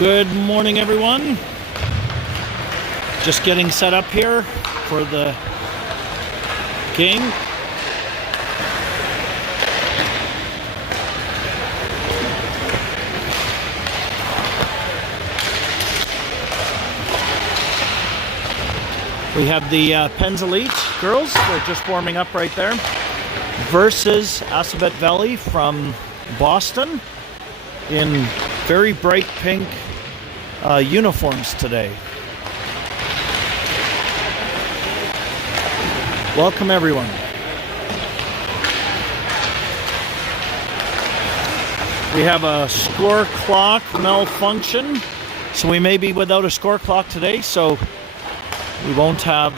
Good morning, everyone. Just getting set up here for the game. We have the Pens Elite girls. They're just warming up right there. Versus Assabet Valley from Boston in very bright pink uniforms today. Welcome, everyone. We have a score clock malfunction, so we may be without a score clock today, so we won't have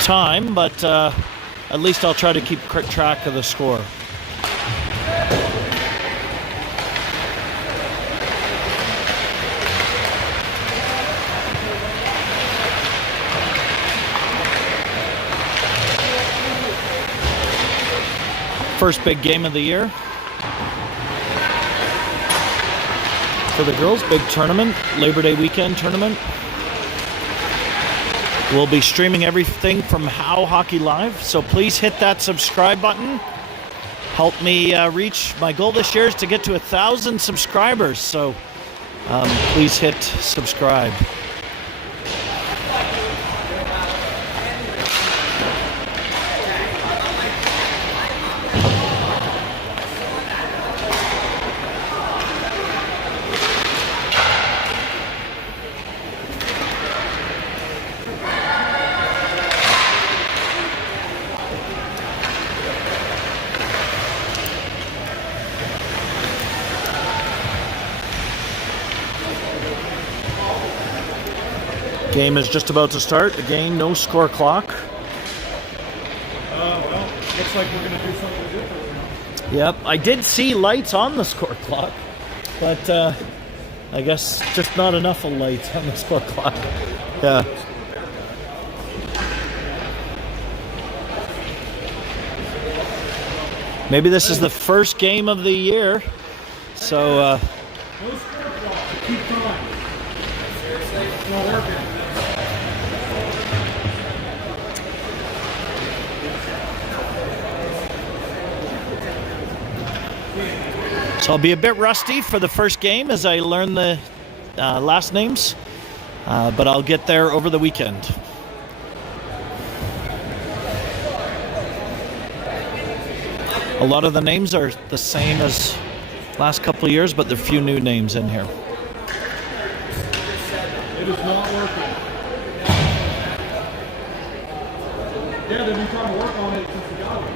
time, but at least I'll try to keep track of the score. First big game of the year for the girls. Big tournament, Labor Day weekend tournament. We'll be streaming everything from How Hockey Live, so please hit that subscribe button. Help me reach my goal this year is to get to 1,000 subscribers, so please hit subscribe. Game is just about to start. Again, no score clock. Well, looks like we're going to do something different. Yep, I did see lights on the score clock, but I guess just not enough of lights on the score clock. Yeah. Maybe this is the first game of the year, so No score clock. Keep trying. It's not working. So I'll be a bit rusty for the first game as I learn the last names, but I'll get there over the weekend. A lot of the names are the same as last couple of years, but there are a few new names in here. It is not working. Yeah, they've been trying to work on it since we got it.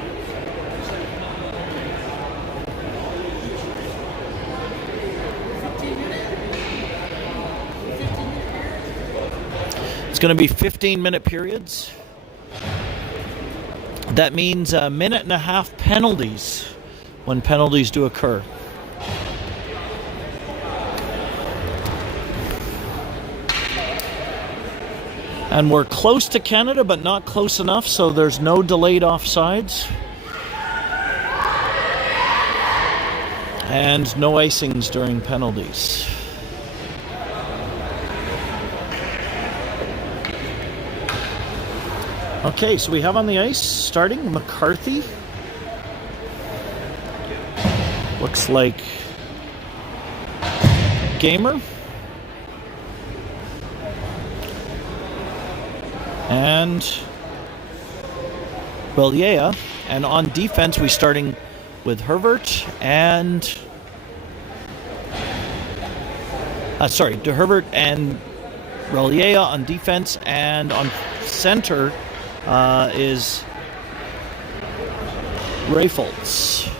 It's going to be 15-minute periods. That means a minute and a half penalties when penalties do occur. And we're close to Canada, but not close enough, so there's no delayed offsides. And no icings during penalties. Okay, so we have on the ice, starting McCarthy. Looks like Gamer. And Relia. And on defense, we're starting with Herbert and... De Herbert and Relia on defense, and on center is Rayfolds.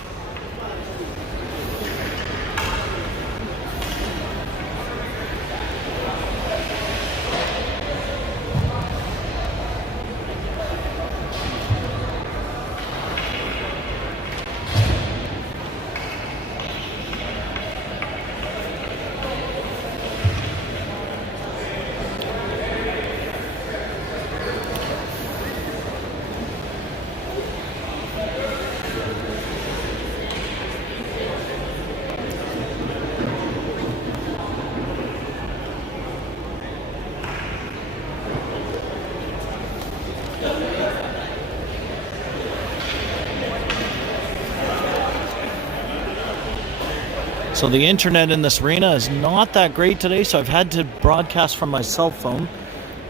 So the internet in this arena is not that great today, so I've had to broadcast from my cell phone.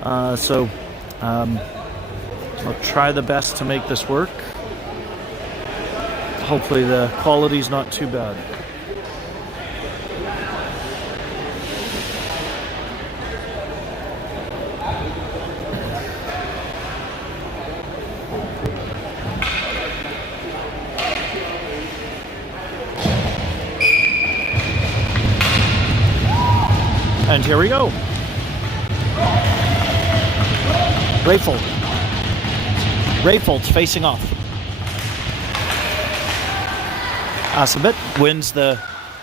I'll try the best to make this work. Hopefully the quality's not too bad. And here we go. Rayfold's facing off. Assabet wins the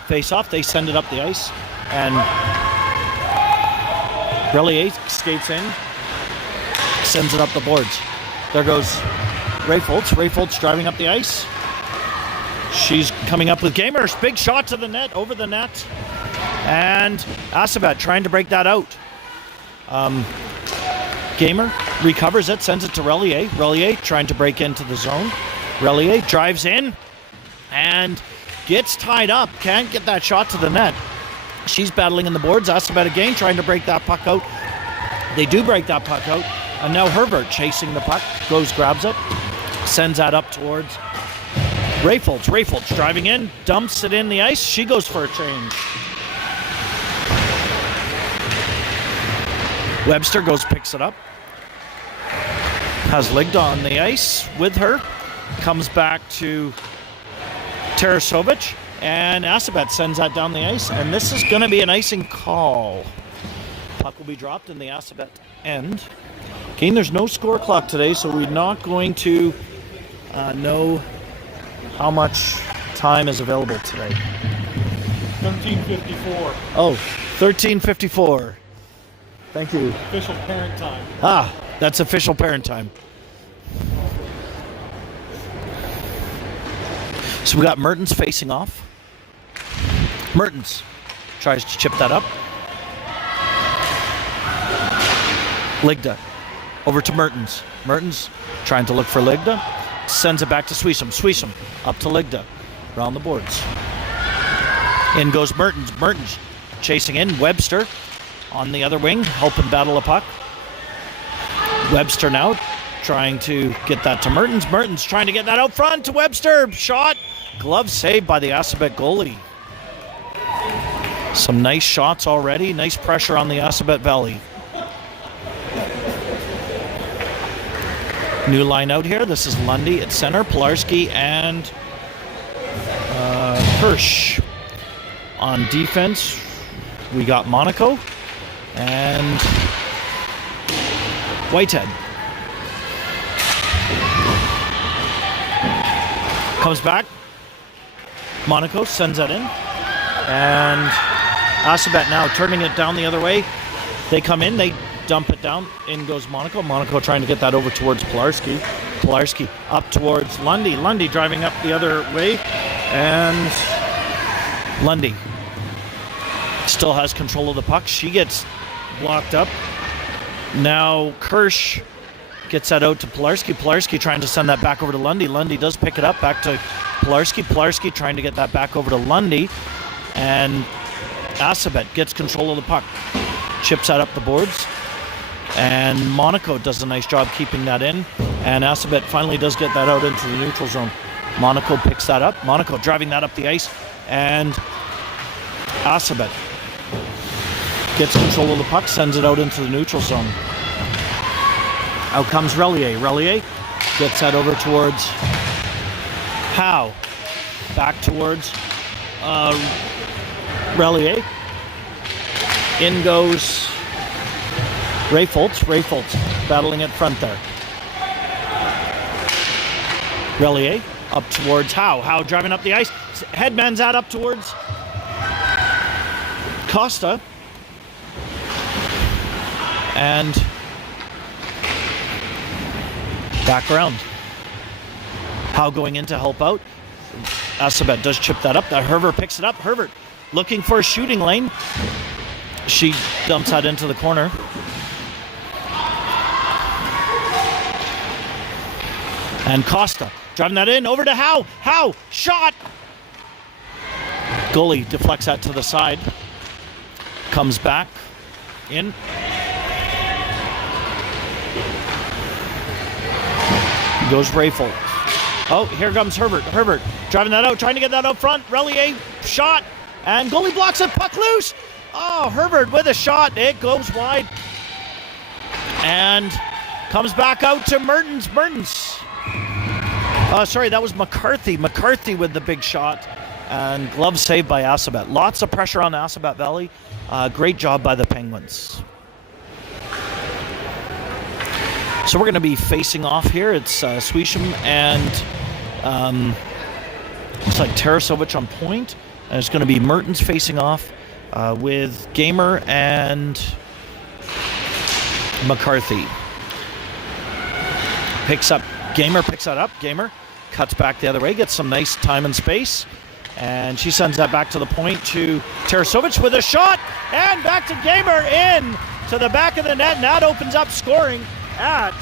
face-off. They send it up the ice. And Relier skates in. Sends it up the boards. There goes Rayfold's driving up the ice. She's coming up with Gamers. Big shot to the net, over the net. And Assabet trying to break that out. Gamer recovers it, sends it to Relier. Relier trying to break into the zone. Relier drives in and gets tied up. Can't get that shot to the net. She's battling in the boards. Assabet again trying to break that puck out. They do break that puck out. And now Herbert chasing the puck. Grabs it. Sends that up towards Rayfold's driving in. Dumps it in the ice. She goes for a change. Webster picks it up. Has Ligda on the ice with her. Comes back to Tarasovic. And Assabet sends that down the ice. And this is going to be an icing call. Puck will be dropped in the Assabet end. Again, there's no score clock today, so we're not going to know how much time is available today. 13:54. Oh, 13:54. Thank you. Official parent time. That's official parent time. So we got Mertens facing off. Mertens tries to chip that up. Ligda over to Mertens. Mertens trying to look for Ligda. Sends it back to Swisham. Swisham up to Ligda. Around the boards. In goes Mertens. Mertens chasing in. Webster on the other wing, helping battle a puck. Webster now trying to get that to Mertens. Mertens trying to get that out front to Webster. Shot. Glove saved by the Assabet goalie. Some nice shots already. Nice pressure on the Assabet Valley. New line out here. This is Lundy at center. Pilarski and Hirsch. On defense, we got Monaco and Whitehead. Comes back. Monaco sends that in. And Assabet now turning it down the other way. They come in, they dump it down. In goes Monaco. Monaco trying to get that over towards Pilarski. Pilarski up towards Lundy. Lundy driving up the other way. And Lundy still has control of the puck. She gets blocked up. Now Kirsch gets that out to Pilarski. Pilarski trying to send that back over to Lundy. Lundy does pick it up back to Pilarski. Pilarski trying to get that back over to Lundy. And Assabet gets control of the puck. Chips that up the boards. And Monaco does a nice job keeping that in. And Assabet finally does get that out into the neutral zone. Monaco picks that up. Monaco driving that up the ice. And Assabet gets control of the puck, sends it out into the neutral zone. Out comes Relier. Relier gets that over towards Howe. Back towards Relier. In goes Rayfold's battling it front there. Relier up towards Howe. Howe driving up the ice. Headman's out up towards Costa. And back around. Howe going in to help out. Assabet does chip that up. Herbert picks it up. Herbert looking for a shooting lane. She dumps that into the corner. And Costa driving that in over to Howe. Howe, shot! Goalie deflects that to the side. Comes back in. Goes Rayfold. Oh, here comes Herbert. Herbert driving that out, trying to get that out front. Relier shot, and goalie blocks it. Puck loose. Oh, Herbert with a shot. It goes wide. And comes back out to Mertens. Sorry, that was McCarthy. McCarthy with the big shot. And glove saved by Assabet. Lots of pressure on Assabet Valley. Great job by the Penguins. So we're going to be facing off here. It's Swisham and looks like Tarasovic on point. And it's going to be Mertens facing off with Gamer and McCarthy. Gamer picks that up. Gamer cuts back the other way, gets some nice time and space. And she sends that back to the point to Tarasovic with a shot. And back to Gamer in to the back of the net. And that opens up scoring at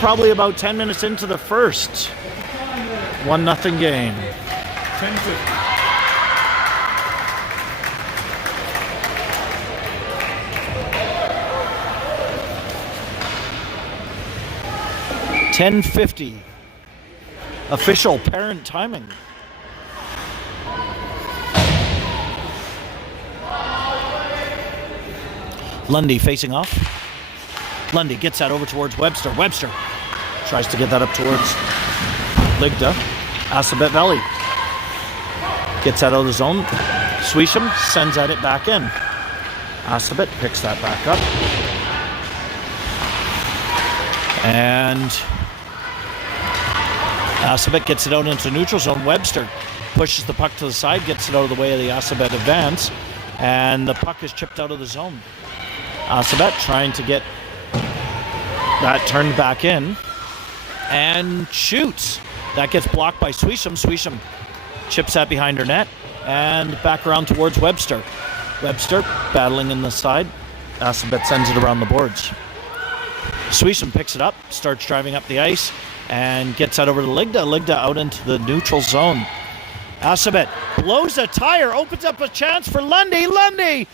probably about 10 minutes into the first. 1-0 game. 10-50. 10:50. Official parent timing. Lundy facing off. Lundy gets that over towards Webster. Webster tries to get that up towards Ligda. Assabet Valley gets that out of the zone. Swisham sends it back in. Assabet picks that back up. And Assabet gets it out into neutral zone. Webster pushes the puck to the side, gets it out of the way of the Assabet advance, and the puck is chipped out of the zone. Assabet trying to get that turned back in and shoots. That gets blocked by Swisham. Swisham chips that behind her net and back around towards Webster. Webster battling in the side. Assabet sends it around the boards. Swisham picks it up, starts driving up the ice, and gets that over to Ligda. Ligda out into the neutral zone. Assabet blows a tire, opens up a chance for Lundy. Lundy!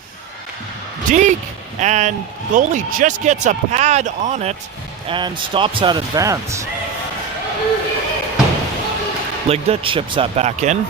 Deke! And goalie just gets a pad on it and stops that advance. Ligda chips that back in.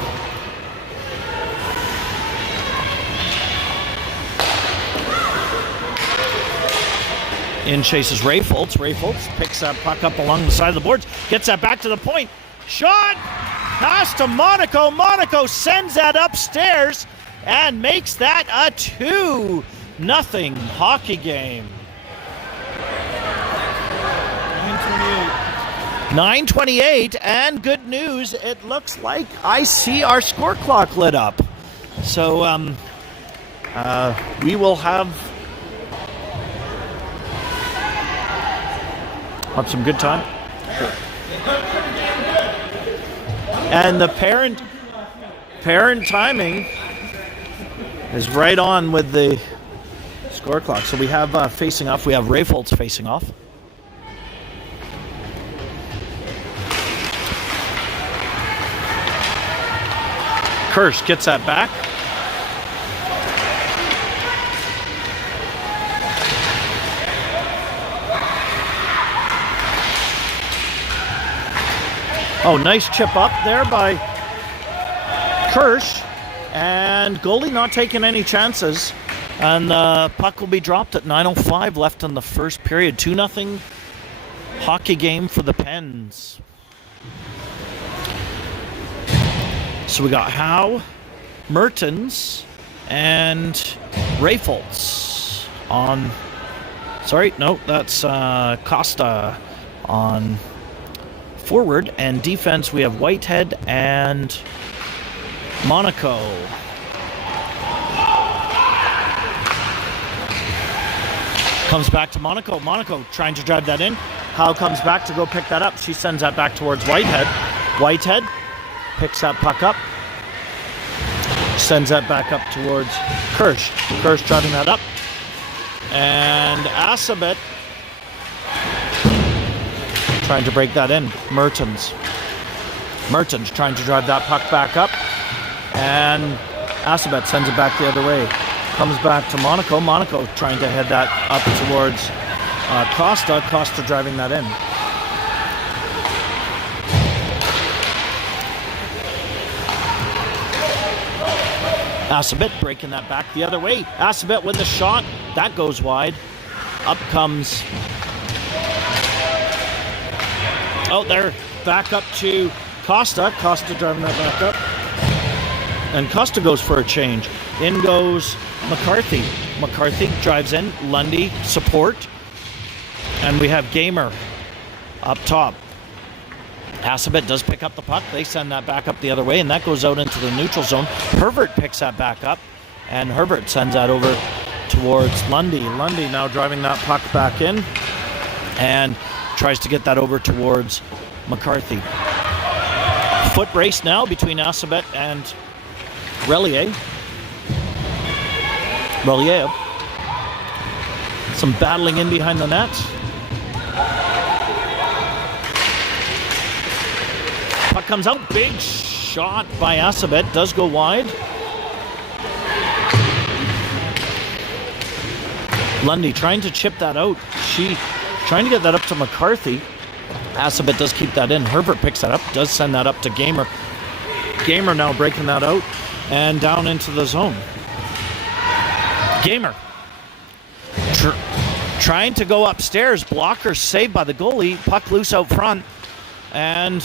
In chases Rayfolds. Rayfolds picks that puck up along the side of the boards, gets that back to the point. Shot! Pass to Monaco. Monaco sends that upstairs and makes that a 2-0 hockey game. 9:28, and good news, it looks like I see our score clock lit up. So we will have some good time. And the parent timing is right on with the score clock. So we have facing off. We have Rayfolds facing off. Kirsch gets that back. Oh, nice chip up there by Kirsch. And goalie not taking any chances. And the puck will be dropped at 9:05 left in the first period. 2-0 hockey game for the Pens. So we got Howe, Mertens, and Rayfolds on... Sorry, no, that's Costa on forward. And defense, we have Whitehead and Monaco. Comes back to Monaco. Monaco trying to drive that in. Howe comes back to go pick that up. She sends that back towards Whitehead. Whitehead picks that puck up. Sends that back up towards Kirsch. Kirsch driving that up. And Assabet trying to break that in. Mertens trying to drive that puck back up. And Assabet sends it back the other way. Comes back to Monaco. Monaco trying to head that up towards Costa. Costa driving that in. Assabet breaking that back the other way. Assabet with the shot. That goes wide. Up comes... Oh, there. Back up to Costa. Costa driving that back up. And Costa goes for a change. In goes McCarthy. McCarthy drives in. Lundy, support. And we have Gamer up top. Assabet does pick up the puck. They send that back up the other way, and that goes out into the neutral zone. Herbert picks that back up, and Herbert sends that over towards Lundy. Lundy now driving that puck back in and tries to get that over towards McCarthy. Foot race now between Assabet and Relier. Some battling in behind the net. Puck comes out. Big shot by Assabet. Does go wide. Lundy trying to chip that out. She trying to get that up to McCarthy. Assabet does keep that in. Herbert picks that up. Does send that up to Gamer. Gamer now breaking that out and down into the zone. Gamer trying to go upstairs. Blocker saved by the goalie. Puck loose out front. And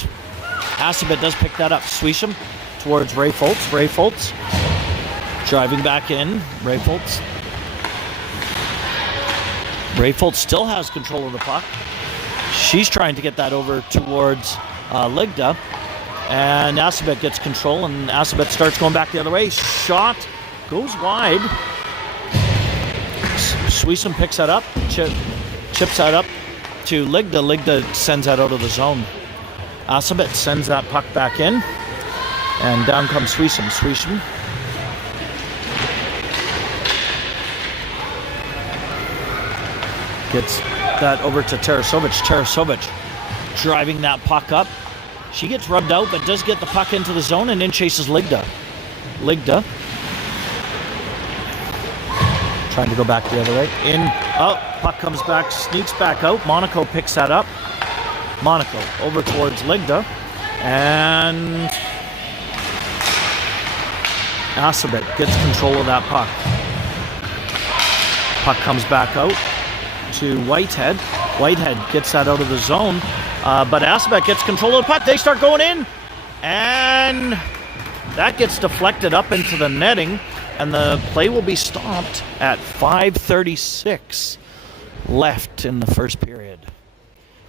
Assabet does pick that up. Swisham towards Ray Foltz. Ray Foltz driving back in. Ray Foltz still has control of the puck. She's trying to get that over towards Ligda. And Assabet gets control, and Assabet starts going back the other way. Shot goes wide. Swisham picks that up. Chips that up to Ligda. Ligda sends that out of the zone. Assabet sends that puck back in, and down comes Swisham. Swisham gets that over to Tarasovic. Tarasovic driving that puck up. She gets rubbed out, but does get the puck into the zone, and in chases Ligda. Ligda trying to go back the other way. Puck comes back, sneaks back out. Monaco picks that up. Monaco over towards Ligda, and Assabet gets control of that puck. Puck comes back out to Whitehead. Whitehead gets that out of the zone, but Assabet gets control of the puck. They start going in, and that gets deflected up into the netting, and the play will be stopped at 5:36 left in the first period.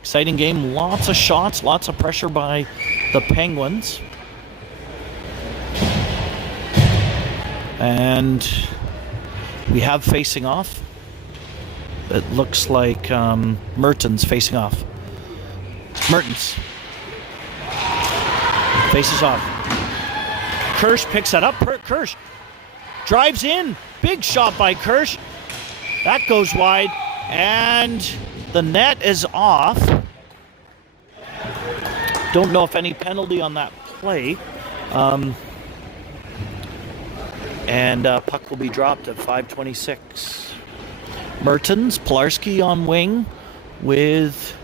Exciting game, lots of shots, lots of pressure by the Penguins. And we have facing off. It looks like Mertens facing off. Mertens faces off. Kirsch picks that up. Kirsch drives in. Big shot by Kirsch. That goes wide. And the net is off. Don't know if any penalty on that play. And puck will be dropped at 5:26. Mertens, Pilarski on wing with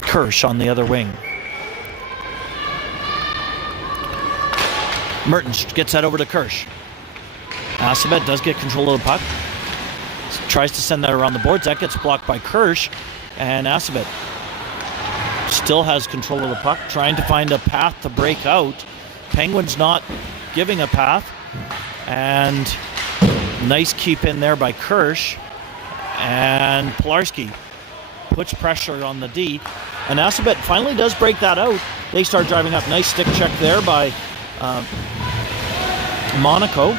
Kirsch on the other wing. Mertens gets that over to Kirsch. Assabet does get control of the puck. Tries to send that around the boards. That gets blocked by Kirsch. And Assabet still has control of the puck, trying to find a path to break out. Penguins not giving a path. And nice keep in there by Kirsch. And Pilarski puts pressure on the D. And Assabet finally does break that out. They start driving up. Nice stick check there by Monaco.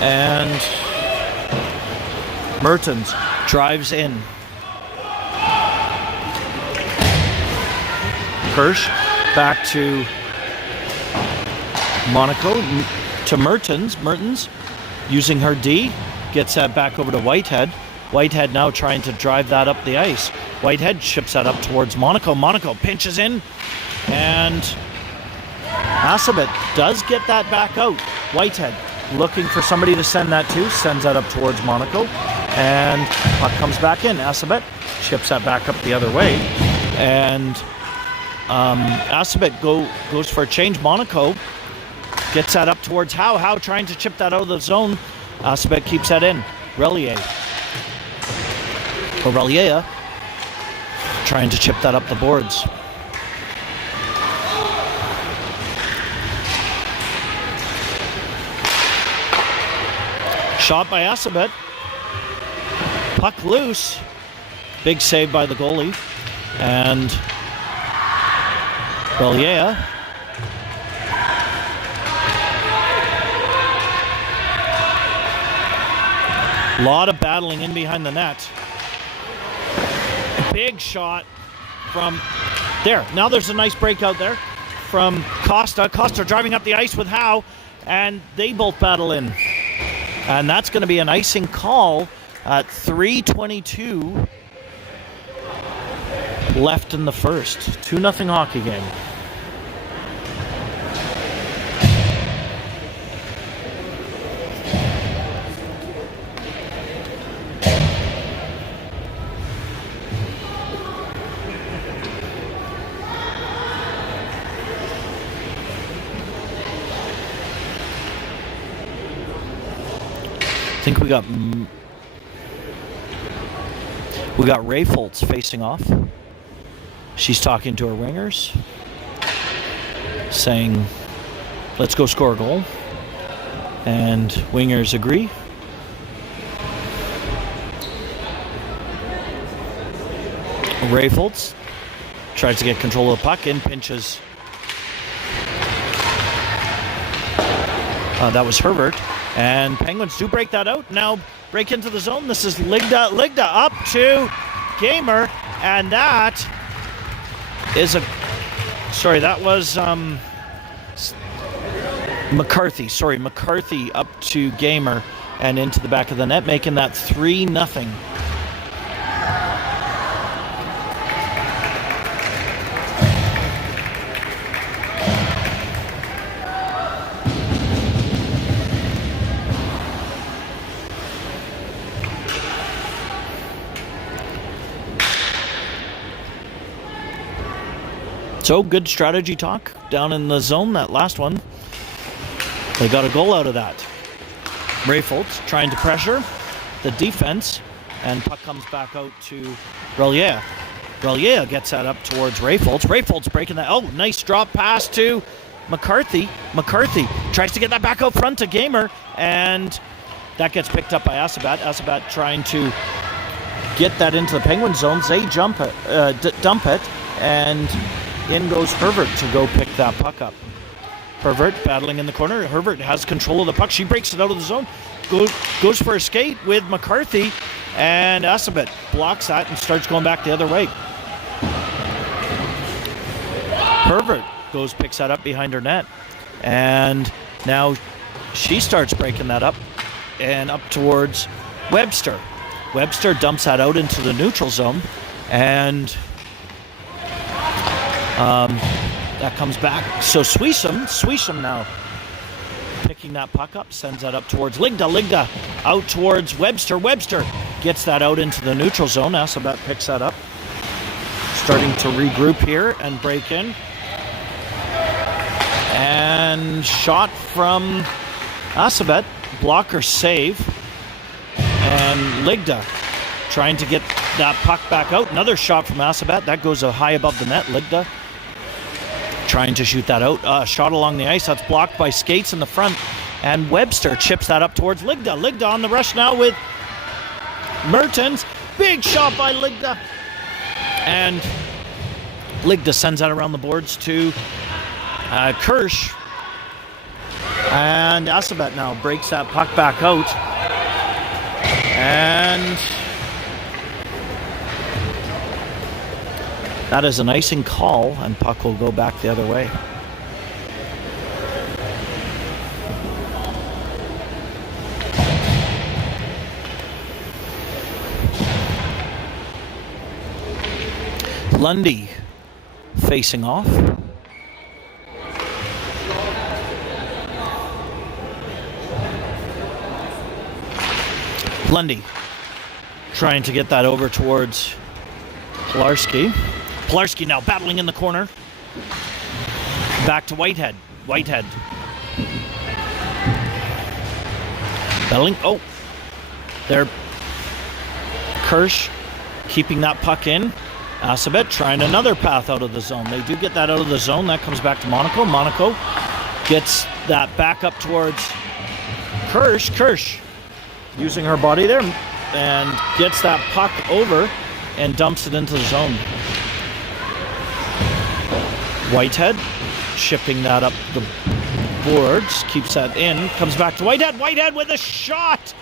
And Mertens drives in. Kirsch back to Monaco to Mertens. Mertens using her D gets that back over to Whitehead. Whitehead now trying to drive that up the ice. Whitehead chips that up towards Monaco. Monaco pinches in, and Assabet does get that back out. Whitehead looking for somebody to send that to, sends that up towards Monaco, and puck comes back in. Assabet chips that back up the other way, and Assabet goes for a change. Monaco gets that up towards Howe. Howe trying to chip that out of the zone. Assabet keeps that in. Relier trying to chip that up the boards. Shot by Assabet. Puck loose. Big save by the goalie. And Relier a lot of battling in behind the net. Big shot from there. Now there's a nice breakout there from Costa. Costa driving up the ice with Howe, and they both battle in. And that's going to be an icing call at 3:22 left in the first. 2-0 hockey game. I think we got Ray Foltz facing off. She's talking to her wingers, saying, let's go score a goal. And wingers agree. Ray Foltz tries to get control of the puck and pinches. That was Herbert. And Penguins do break that out. Now break into the zone. This is Ligda. Ligda up to Gamer. And that is that was McCarthy. Sorry, McCarthy up to Gamer and into the back of the net, making that 3-0. So, good strategy talk down in the zone, that last one. They got a goal out of that. Ray Foltz trying to pressure the defense, and puck comes back out to Relier. Relier gets that up towards Ray Foltz. Ray Foltz breaking that. Oh, nice drop pass to McCarthy. McCarthy tries to get that back out front to Gamer, and that gets picked up by Assabet. Assabet trying to get that into the Penguin zones. They dump it, and in goes Herbert to go pick that puck up. Herbert battling in the corner. Herbert has control of the puck. She breaks it out of the zone. Goes for a skate with McCarthy, and Assabet blocks that and starts going back the other way. Herbert picks that up behind her net, and now she starts breaking that up and up towards Webster. Webster dumps that out into the neutral zone, and that comes back. So Swisham now picking that puck up, sends that up towards Ligda. Ligda out towards Webster. Webster gets that out into the neutral zone. Assabet picks that up. Starting to regroup here and break in. And shot from Assabet. Blocker save. And Ligda trying to get that puck back out. Another shot from Assabet. That goes high above the net. Ligda trying to shoot that out. Shot along the ice. That's blocked by skates in the front. And Webster chips that up towards Ligda. Ligda on the rush now with Mertens. Big shot by Ligda. And Ligda sends that around the boards to Kirsch. And Assabet now breaks that puck back out. And that is an icing call, and puck will go back the other way. Lundy facing off. Lundy trying to get that over towards Pilarski. Pilarski now battling in the corner. Back to Whitehead. Whitehead. Battling. Oh. There. Kirsch keeping that puck in. Assabet trying another path out of the zone. They do get that out of the zone. That comes back to Monaco. Monaco gets that back up towards Kirsch. Kirsch using her body there and gets that puck over and dumps it into the zone. Whitehead shipping that up the boards. Keeps that in. Comes back to Whitehead. Whitehead with a shot.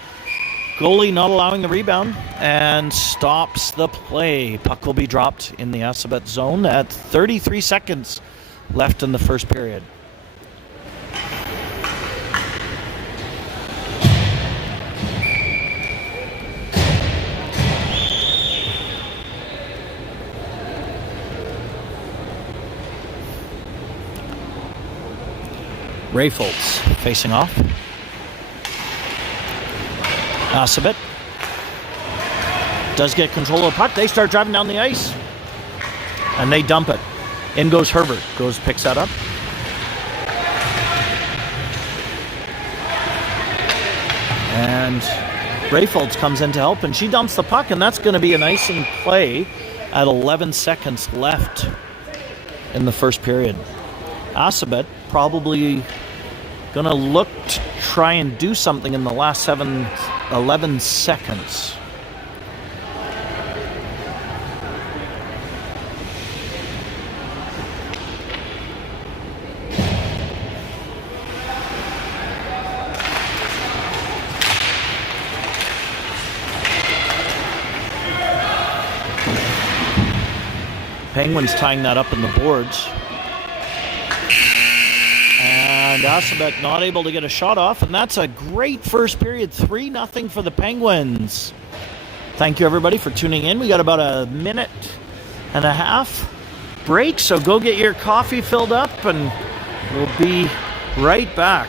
Goalie not allowing the rebound and stops the play. Puck will be dropped in the Assabet zone at 33 seconds left in the first period. Rayfolds facing off. Assabet does get control of the puck. They start driving down the ice. And they dump it. In goes Herbert. Picks that up. And Rayfolds comes in to help, and she dumps the puck, and that's going to be an icing play at 11 seconds left in the first period. Assabet probably going to look to try and do something in the last 11 seconds. Penguins tying that up in the boards. And Assabet not able to get a shot off, and that's a great first period. 3-0 for the Penguins. Thank you, everybody, for tuning in. We got about a minute and a half break, so go get your coffee filled up, and we'll be right back.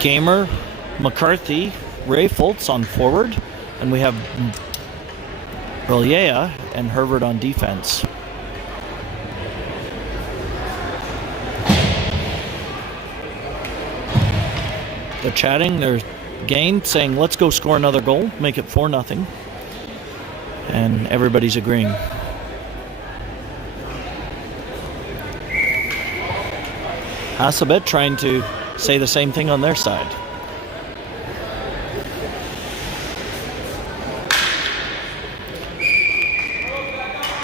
Gamer, McCarthy, Rayfolds on forward, and we have Brillea and Herbert on defense. They're chatting, they're Gain saying, let's go score another goal, make it 4-0. And everybody's agreeing. Assabet trying to say the same thing on their side.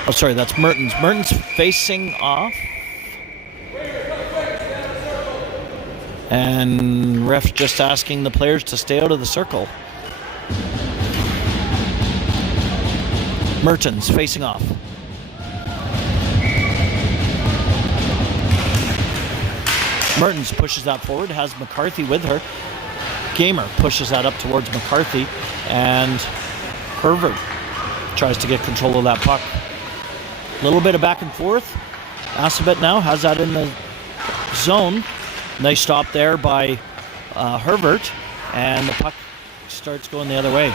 Oh, sorry, that's Mertens. Mertens facing off. And ref just asking the players to stay out of the circle. Mertens facing off. Mertens pushes that forward, has McCarthy with her. Gamer pushes that up towards McCarthy, and Herbert tries to get control of that puck. A little bit of back and forth. Assabet now has that in the zone. Nice stop there by Herbert, and the puck starts going the other way.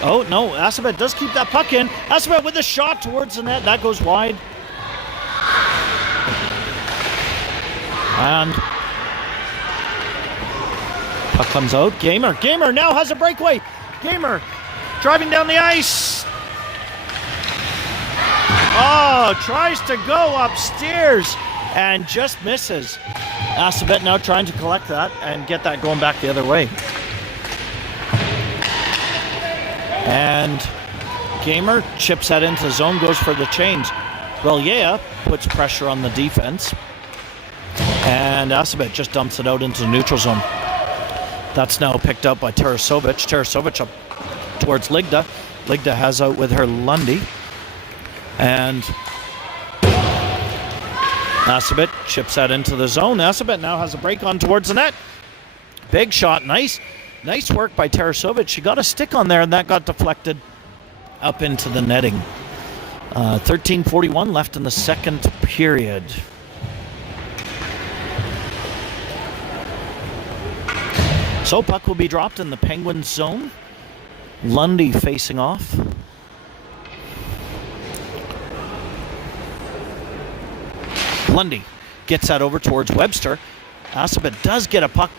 Oh, no, Assabet does keep that puck in. Assabet with a shot towards the net. That goes wide. And puck comes out. Gamer now has a breakaway. Gamer driving down the ice. Oh, tries to go upstairs and just misses. Assabet now trying to collect that and get that going back the other way. And Gamer chips that into the zone, goes for the change. Relea puts pressure on the defense. And Assabet just dumps it out into the neutral zone. That's now picked up by Tarasovic. Tarasovic up towards Ligda. Ligda has out with her Lundy. And Assabet chips that into the zone. Assabet now has a break on towards the net. Big shot. Nice work by Tarasovic. She got a stick on there, and that got deflected up into the netting. 13:41 left in the second period. So puck will be dropped in the Penguins zone. Lundy facing off. Lundy gets that over towards Webster. Assabet does get a puck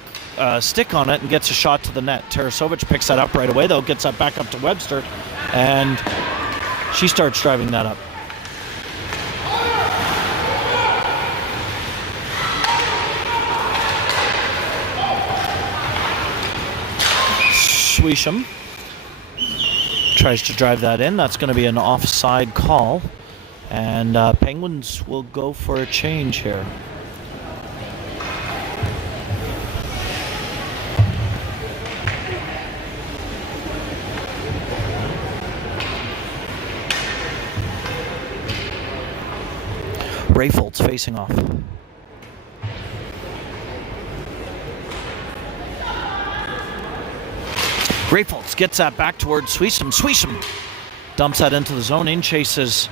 stick on it and gets a shot to the net. Tarasovic picks that up right away, though, gets that back up to Webster, and she starts driving that up. Swisham tries to drive that in. That's going to be an offside call. And Penguins will go for a change here. Rayfolds facing off. Rayfolds gets that back towards Swisham. Swisham dumps that into the zone. In chases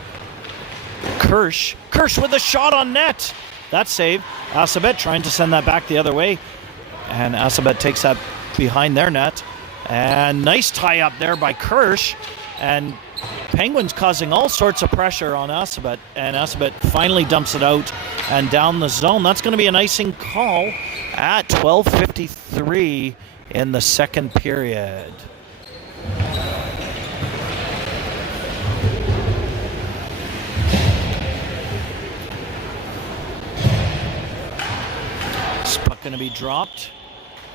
Kirsch. Kirsch with a shot on net. That save. Assabet trying to send that back the other way. And Assabet takes that behind their net. And nice tie up there by Kirsch. And Penguins causing all sorts of pressure on Assabet. And Assabet finally dumps it out and down the zone. That's going to be an icing call at 12:53 in the second period. This puck going to be dropped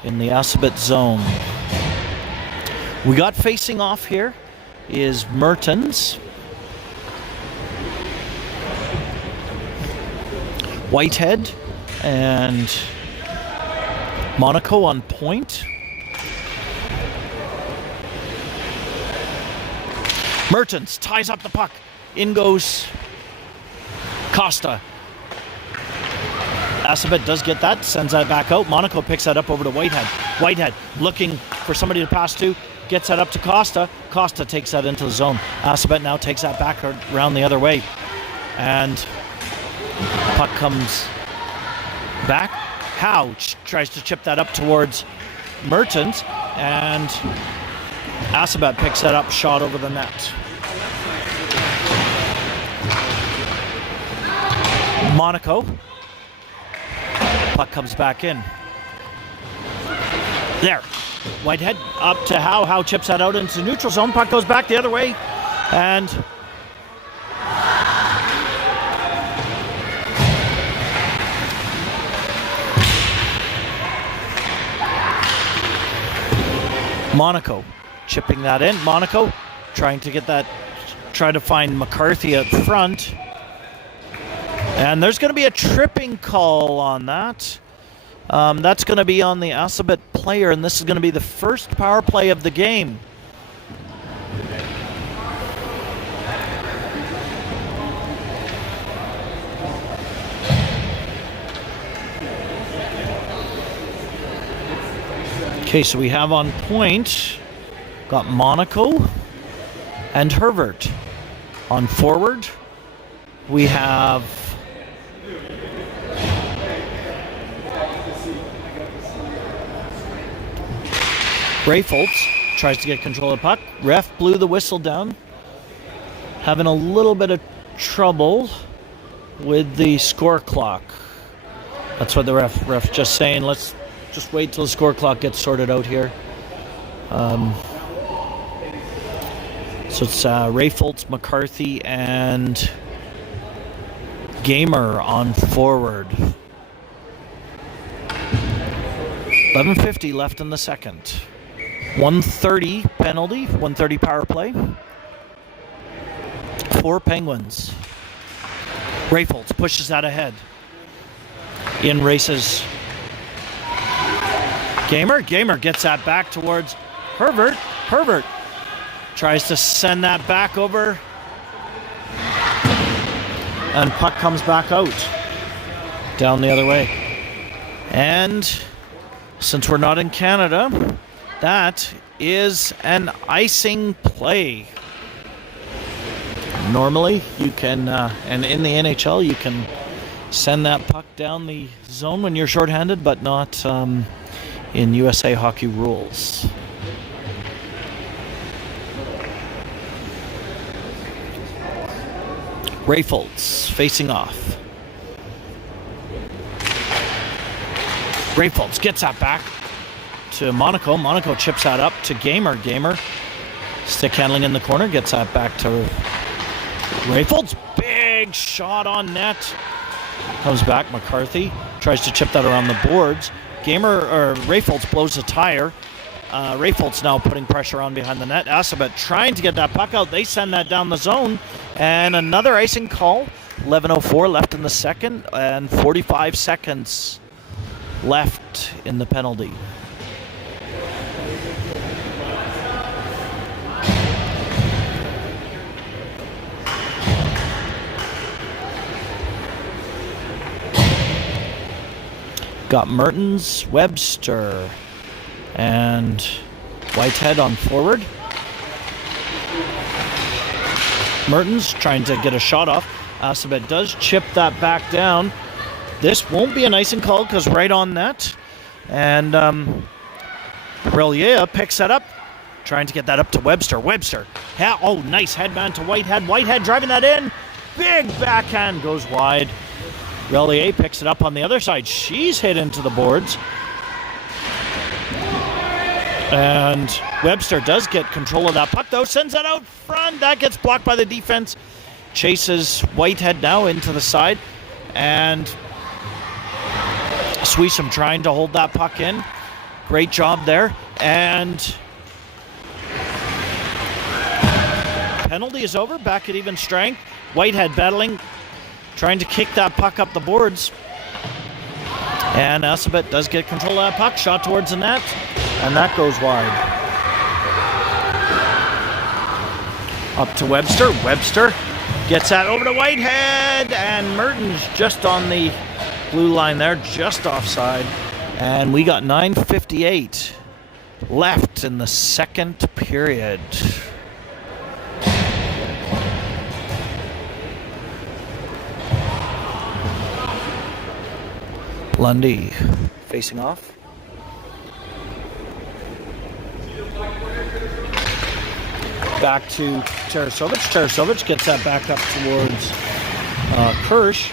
in the Assabet zone. We got facing off here is Mertens. Whitehead and Monaco on point. Mertens ties up the puck. In goes Costa. Assabet does get that, sends that back out. Monaco picks that up over to Whitehead. Whitehead looking for somebody to pass to, gets that up to Costa. Costa takes that into the zone. Assabet now takes that back around the other way. And puck comes back. Howe tries to chip that up towards Mertens. And Assabet picks that up, shot over the net. Monaco. Puck comes back in. There. Whitehead up to Howe. Howe chips that out into neutral zone. Puck goes back the other way. And Monaco chipping that in. Monaco trying to get that, trying to find McCarthy up front. And there's going to be a tripping call on that. That's going to be on the Assabet player, and this is going to be the first power play of the game. Okay, so we have on point, got Monaco and Herbert. On forward, we have Rayfoltz, tries to get control of the puck. Ref blew the whistle down. Having a little bit of trouble with the score clock. That's what the ref just saying. Let's just wait till the score clock gets sorted out here. So it's Rayfoltz, McCarthy, and Gamer on forward. 11:50 left in the second. 1:30 penalty, 1:30 power play. 4 Penguins. Rayfoltz pushes that ahead. In races Gamer. Gamer gets that back towards Herbert. Herbert tries to send that back over. And puck comes back out. Down the other way. And since we're not in Canada, that is an icing play. Normally, you can, and in the NHL, you can send that puck down the zone when you're shorthanded, but not in USA hockey rules. Rayfoltz facing off. Rayfoltz gets that back to Monaco. Monaco chips that up to Gamer. Gamer stick handling in the corner, gets that back to Rayfoltz. Big shot on net. Comes back. McCarthy tries to chip that around the boards. Rayfoltz blows a tire. Rayfoltz now putting pressure on behind the net. Assabet trying to get that puck out. They send that down the zone. And another icing call. 11:04 left in the second and 45 seconds left in the penalty. Got Mertens, Webster, and Whitehead on forward. Mertens trying to get a shot off. Assabet does chip that back down. This won't be an icing call because right on net. And Relier picks that up. Trying to get that up to Webster. Webster. Nice headband to Whitehead. Whitehead driving that in. Big backhand goes wide. Relier picks it up on the other side. She's hit into the boards. And Webster does get control of that puck, though. Sends that out front. That gets blocked by the defense. Chases Whitehead now into the side. And Swisham trying to hold that puck in. Great job there. And penalty is over. Back at even strength. Whitehead battling. Trying to kick that puck up the boards. And Assabet does get control of that puck. Shot towards the net. And that goes wide. Up to Webster. Webster gets that over to Whitehead. And Mertens just on the blue line there. Just offside. And we got 9:58 left in the second period. Lundy facing off. Back to Tarasovic. Tarasovic gets that back up towards Kirsch.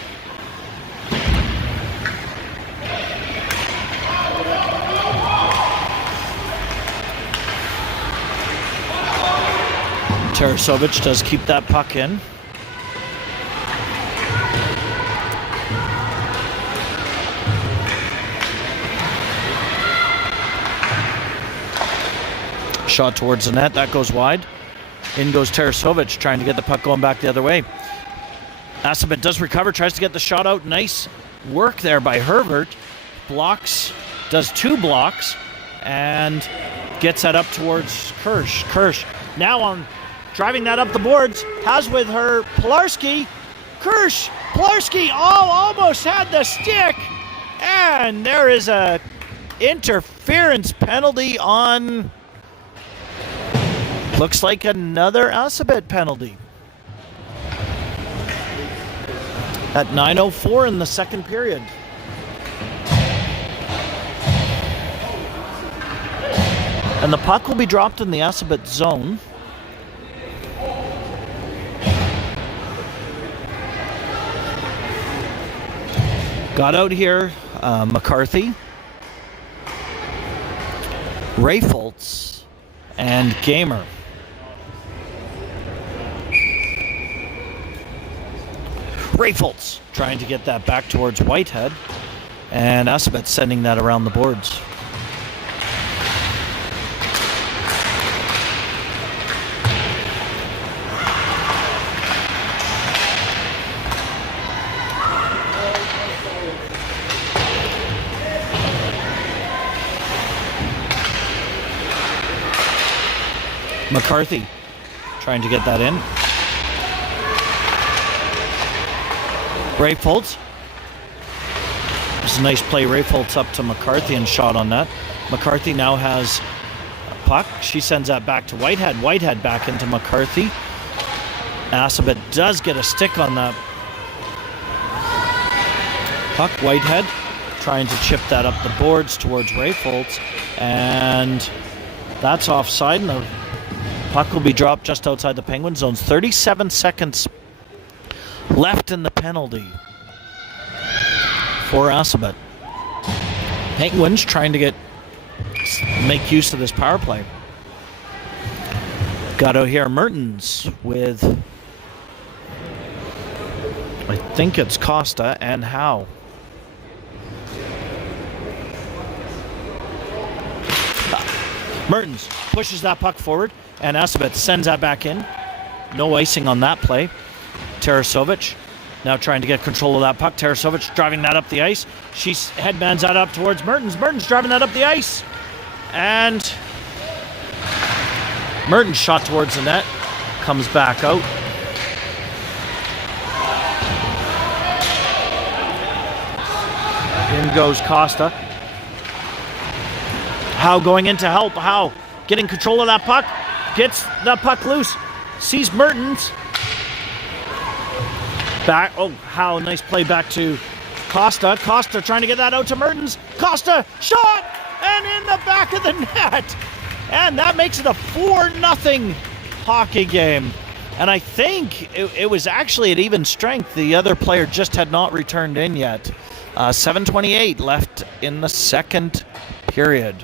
Tarasovic does keep that puck in. Shot towards the net. That goes wide. In goes Tarasovic trying to get the puck going back the other way. Assabet does recover. Tries to get the shot out. Nice work there by Herbert. blocks, does 2 blocks, and gets that up towards Kirsch. Kirsch now on driving that up the boards, has with her Pilarski. Pilarski almost had the stick, and there is a interference penalty on, looks like another Assabet penalty. At 9:04 in the second period. And the puck will be dropped in the Assabet zone. Got out here, McCarthy, Rayfoltz, and Gamer. Rayfoltz trying to get that back towards Whitehead, and Assabet sending that around the boards. McCarthy trying to get that in. Rayfoltz. It's a nice play. Rayfoltz up to McCarthy and shot on that. McCarthy now has a puck. She sends that back to Whitehead. Whitehead back into McCarthy. Assabet does get a stick on that puck. Whitehead trying to chip that up the boards towards Rayfoltz. And that's offside. And the puck will be dropped just outside the Penguin zones. 37 seconds left in the penalty for Assabet. Penguins trying to make use of this power play. Got out here Mertens with, I think it's Costa and Howe. Mertens pushes that puck forward, and Assabet sends that back in. No icing on that play. Tarasovic now trying to get control of that puck. Tarasovic driving that up the ice. She headbands that up towards Mertens. Mertens driving that up the ice. And Mertens shot towards the net. Comes back out. In goes Costa. Howe going in to help. Howe getting control of that puck. Gets the puck loose. Sees Mertens. Back. Oh, Howe. Nice play back to Costa. Costa trying to get that out to Mertens. Costa shot and in the back of the net. And that makes it a 4-0 hockey game. And I think it was actually at even strength. The other player just had not returned in yet. 7:28 left in the second period.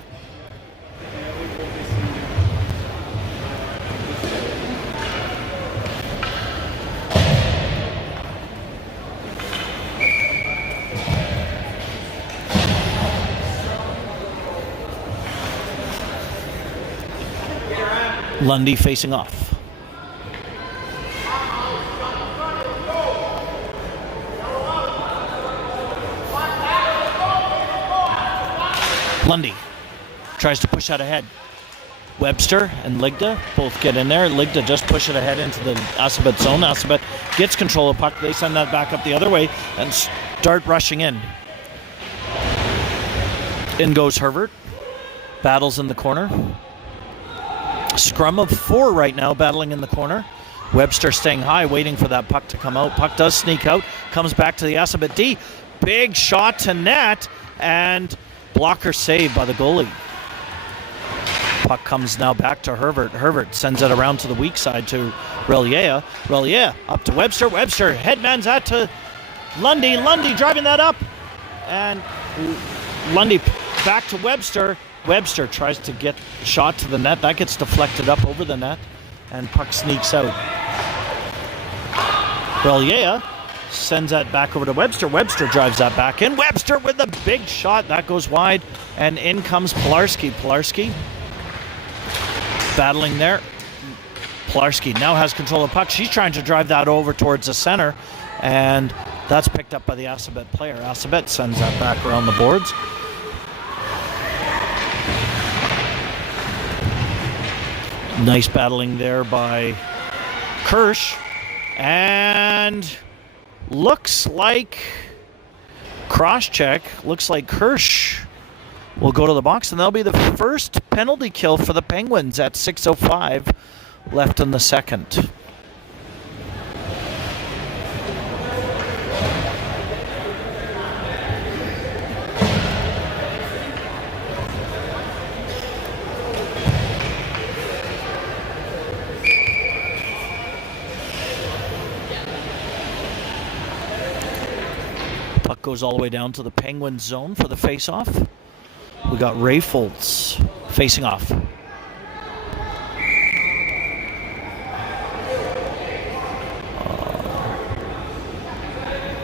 Lundy facing off. Lundy tries to push that ahead. Webster and Ligda both get in there. Ligda just push it ahead into the Assabet zone. Assabet gets control of the puck. They send that back up the other way and start rushing in. In goes Herbert. Battles in the corner. Scrum of 4 right now, battling in the corner. Webster staying high, waiting for that puck to come out. Puck does sneak out, comes back to the Assabet D. Big shot to net, and blocker saved by the goalie. Puck comes now back to Herbert. Herbert sends it around to the weak side to Relier. Relier up to Webster. Webster headmans that to Lundy. Lundy driving that up, and Lundy back to Webster. Webster tries to get shot to the net. That gets deflected up over the net, and puck sneaks out. Relier sends that back over to Webster. Webster drives that back in. Webster with a big shot. That goes wide, and in comes Pilarski. Pilarski battling there. Pilarski now has control of the puck. She's trying to drive that over towards the center, and That's picked up by the Assabet player. Assabet sends that back around the boards. Nice battling there by Kirsch. And looks like cross-check. Looks like Kirsch will go to the box, and that'll be the first penalty kill for the Penguins at 6:05 left in the second. Puck goes all the way down to the Penguins zone for the face-off. We got Ray Foltz facing off.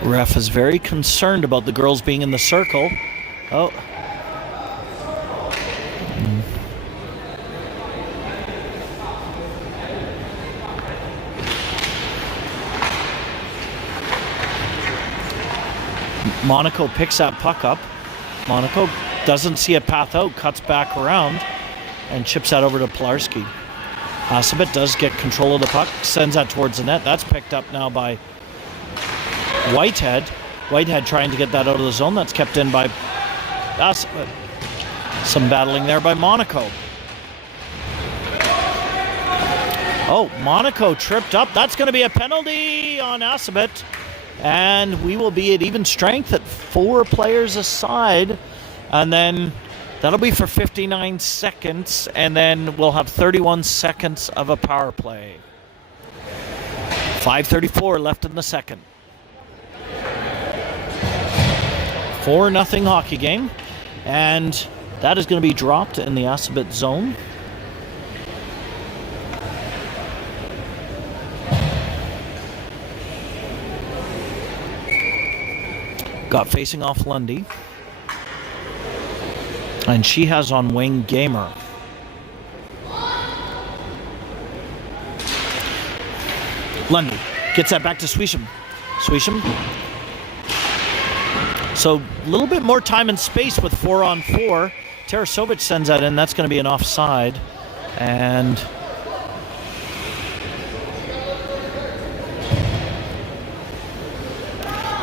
Ref is very concerned about the girls being in the circle. Oh. Monaco picks that puck up. Monaco doesn't see a path out, cuts back around, and chips that over to Pilarski. Assabet does get control of the puck, sends that towards the net. That's picked up now by Whitehead. Whitehead trying to get that out of the zone. That's kept in by Assabet. Some battling there by Monaco. Oh, Monaco tripped up. That's going to be a penalty on Assabet. And we will be at even strength at 4 players aside. And then that'll be for 59 seconds. And then we'll have 31 seconds of a power play. 5:34 left in the second. 4-0 hockey game. And that is going to be dropped in the Assabet zone. Got facing off Lundy. And she has on wing Gamer. Lundy gets that back to Swisham. Swisham. So a little bit more time and space with 4-on-4. Tarasovic sends that in. That's going to be an offside. And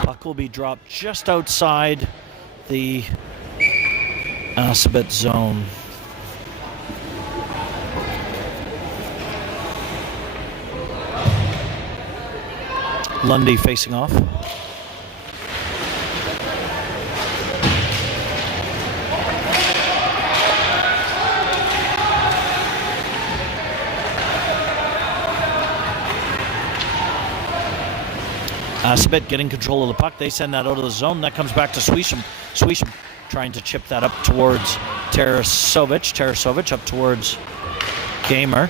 puck will be dropped just outside the Assabet zone. Lundy facing off. Assabet getting control of the puck. They send that out of the zone. That comes back to Swisham. Swisham trying to chip that up towards Tarasovic. Tarasovic up towards Gamer.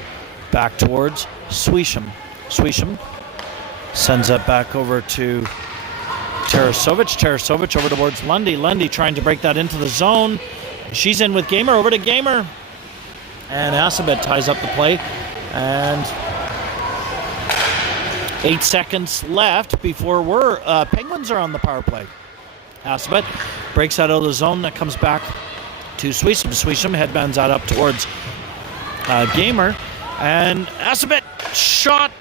Back towards Swisham. Swisham sends that back over to Tarasovic. Tarasovic over towards Lundy. Lundy trying to break that into the zone. She's in with Gamer. Over to Gamer. And Assabet ties up the play. And 8 seconds left before Penguins are on the power play. Assabet breaks that out of the zone. That comes back to Swisham. Swisham headbands that up towards Gamer. And Assabet shot.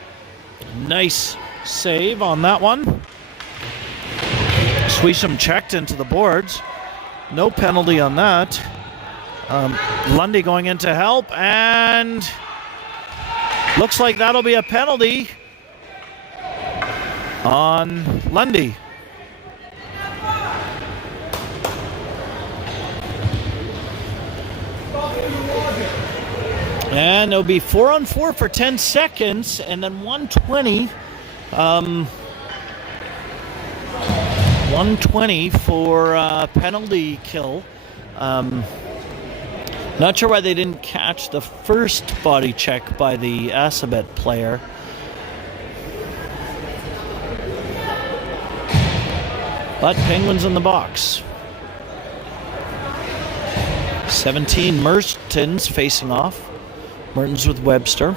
Nice save on that one. Swisham checked into the boards. No penalty on that. Lundy going in to help. And looks like that'll be a penalty on Lundy. And it'll be 4-on-4 for 10 seconds, and then 120. 120 for penalty kill. Not sure why they didn't catch the first body check by the Assabet player. But Penguins in the box. 17 Mertens facing off. Mertens with Webster.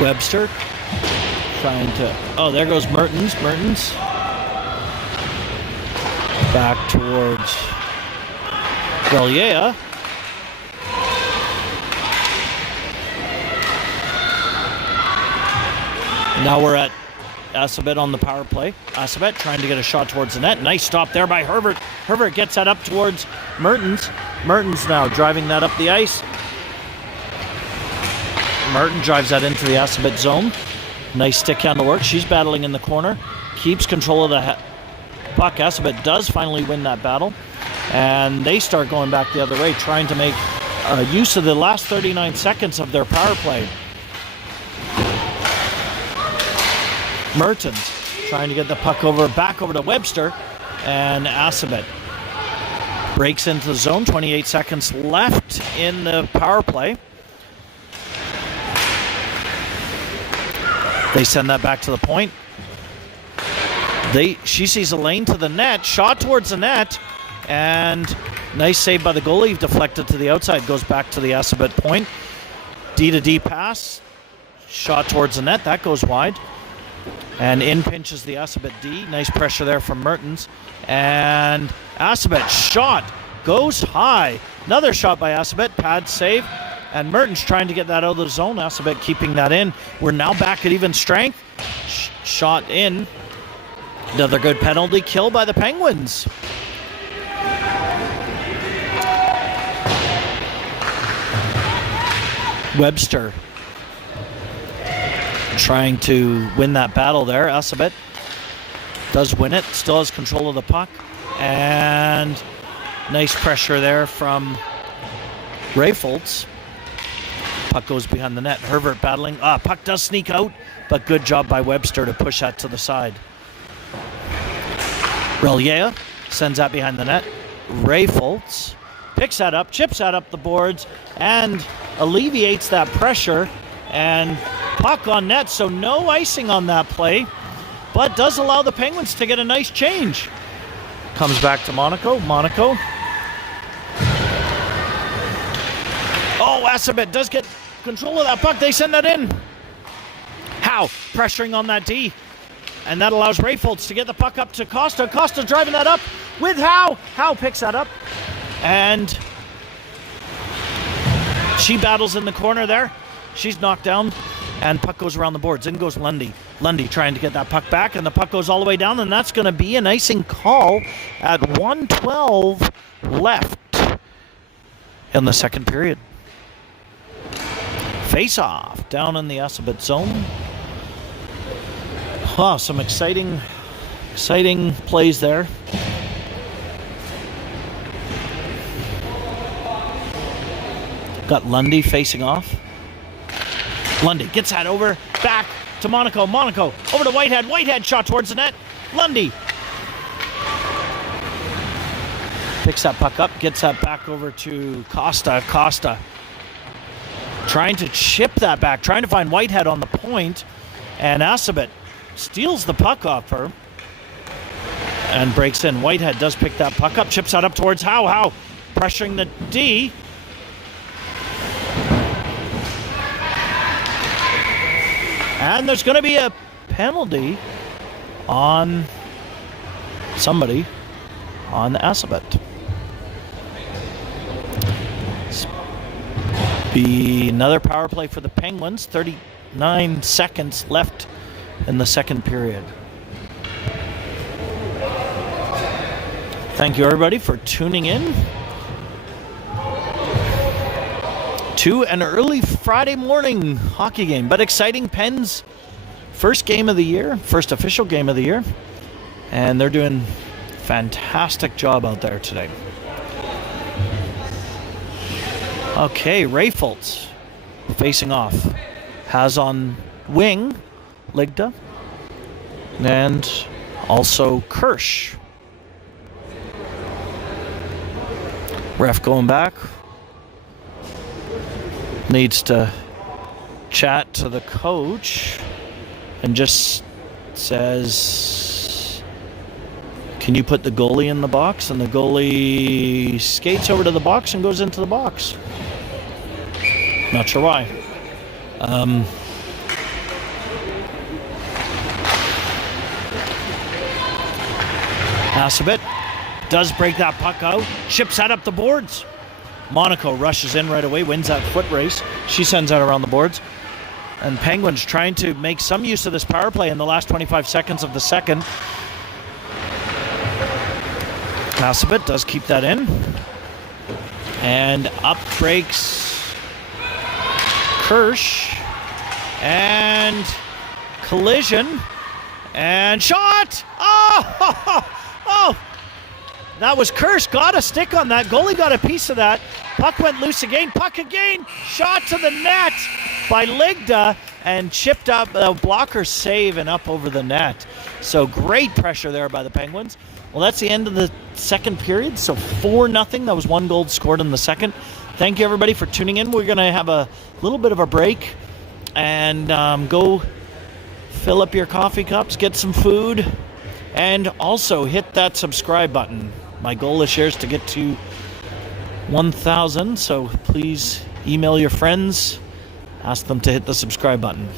Webster trying to... Oh, there goes Mertens. Mertens. Back towards Relier. Now we're at Assabet on the power play. Assabet trying to get a shot towards the net. Nice stop there by Herbert. Herbert gets that up towards Mertens. Mertens now driving that up the ice. Mertens drives that into the Assabet zone. Nice stick handle work. She's battling in the corner. Keeps control of the puck. Assabet does finally win that battle. And they start going back the other way, trying to make use of the last 39 seconds of their power play. Mertens trying to get the puck back over to Webster, and Assabet breaks into the zone. 28 seconds left in the power play. They send that back to the point. She sees a lane to the net, shot towards the net, and nice save by the goalie. Deflected to the outside, goes back to the Assabet point. D to D pass, shot towards the net, that goes wide. And in pinches the Assabet D. Nice pressure there from Mertens. And Assabet shot goes high. Another shot by Assabet. Pad save. And Mertens trying to get that out of the zone. Assabet keeping that in. We're now back at even strength. Shot in. Another good penalty kill by the Penguins. Webster trying to win that battle there. Assabet does win it, still has control of the puck, and nice pressure there from Rayfoltz. Puck goes behind the net. Herbert battling. Puck does sneak out, but good job by Webster to push that to the side. Relier sends that behind the net. Rayfoltz picks that up, chips that up the boards, and alleviates that pressure. And puck on net, so no icing on that play, but does allow the Penguins to get a nice change. Comes back to Monaco. Monaco. Oh, Assabet does get control of that puck. They send that in. Howe pressuring on that D. And that allows Rayfoltz to get the puck up to Costa. Costa driving that up with Howe. Howe picks that up. And she battles in the corner there. She's knocked down, and puck goes around the boards. In goes Lundy. Lundy trying to get that puck back, and the puck goes all the way down, and that's going to be an icing call at 1:12 left in the second period. Face-off down in the Assabet zone. Some exciting plays there. Got Lundy facing off. Lundy gets that over, back to Monaco. Monaco over to Whitehead. Whitehead shot towards the net. Lundy picks that puck up, gets that back over to Costa. Costa trying to chip that back, trying to find Whitehead on the point, and Assabet steals the puck off her and breaks in. Whitehead does pick that puck up, chips that up towards Howe. Howe pressuring the D. And there's going to be a penalty on somebody on Assabet. Be another power play for the Penguins. 39 seconds left in the second period. Thank you, everybody, for tuning in to an early Friday morning hockey game, but exciting. Pens first game of the year, first official game of the year, and they're doing a fantastic job out there today. Okay, Rayfoltz facing off, has on wing Ligda and also Kirsch. Ref going back. Needs to chat to the coach and just says, can you put the goalie in the box? And the goalie skates over to the box and goes into the box. Not sure why. Assabet does break that puck out, chips that up the boards. Monaco rushes in right away, wins that foot race. She sends that around the boards. And Penguins trying to make some use of this power play in the last 25 seconds of the second. Assabet does keep that in. And up breaks Kirsch. And collision. And shot! Oh! Oh! That was Kirsch. Got a stick on that. Goalie got a piece of that. Puck went loose again. Puck again. Shot to the net by Ligda and chipped up. Blocker save and up over the net. So great pressure there by the Penguins. Well, that's the end of the second period. So 4-0. That was 1 goal scored in the second. Thank you, everybody, for tuning in. We're going to have a little bit of a break and go fill up your coffee cups, get some food, and also hit that subscribe button. My goal this year is to get to 1,000, so please email your friends, ask them to hit the subscribe button.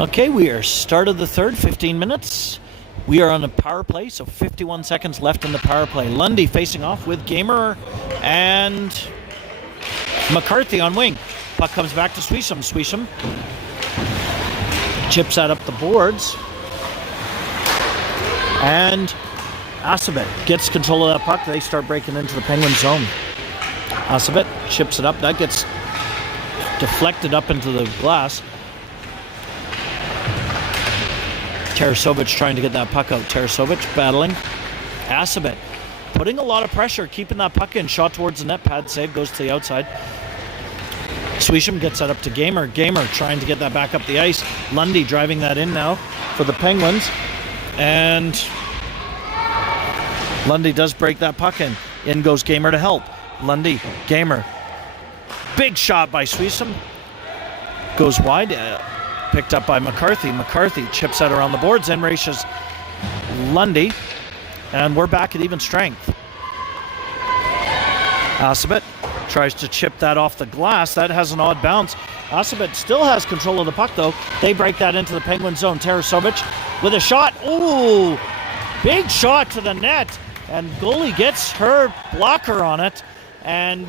Okay, we are start of the third, 15 minutes. We are on a power play, so 51 seconds left in the power play. Lundy facing off with Gamer and McCarthy on wing. Puck comes back to Swisham. Swisham chips that up the boards. And Assabet gets control of that puck. They start breaking into the Penguin zone. Assabet chips it up. That gets deflected up into the glass. Tarasovic trying to get that puck out. Tarasovic battling. Assabet putting a lot of pressure, keeping that puck in. Shot towards the net. Pad save. Goes to the outside. Swisham gets that up to Gamer. Gamer trying to get that back up the ice. Lundy driving that in now for the Penguins. And Lundy does break that puck in. In goes Gamer to help. Lundy. Gamer. Big shot by Swisham. Goes wide. Picked up by McCarthy. McCarthy chips that around the boards and races Lundy. And we're back at even strength. Assabet tries to chip that off the glass. That has an odd bounce. Assabet still has control of the puck, though. They break that into the Penguin zone. Tarasovic with a shot. Ooh! Big shot to the net. And goalie gets her blocker on it. And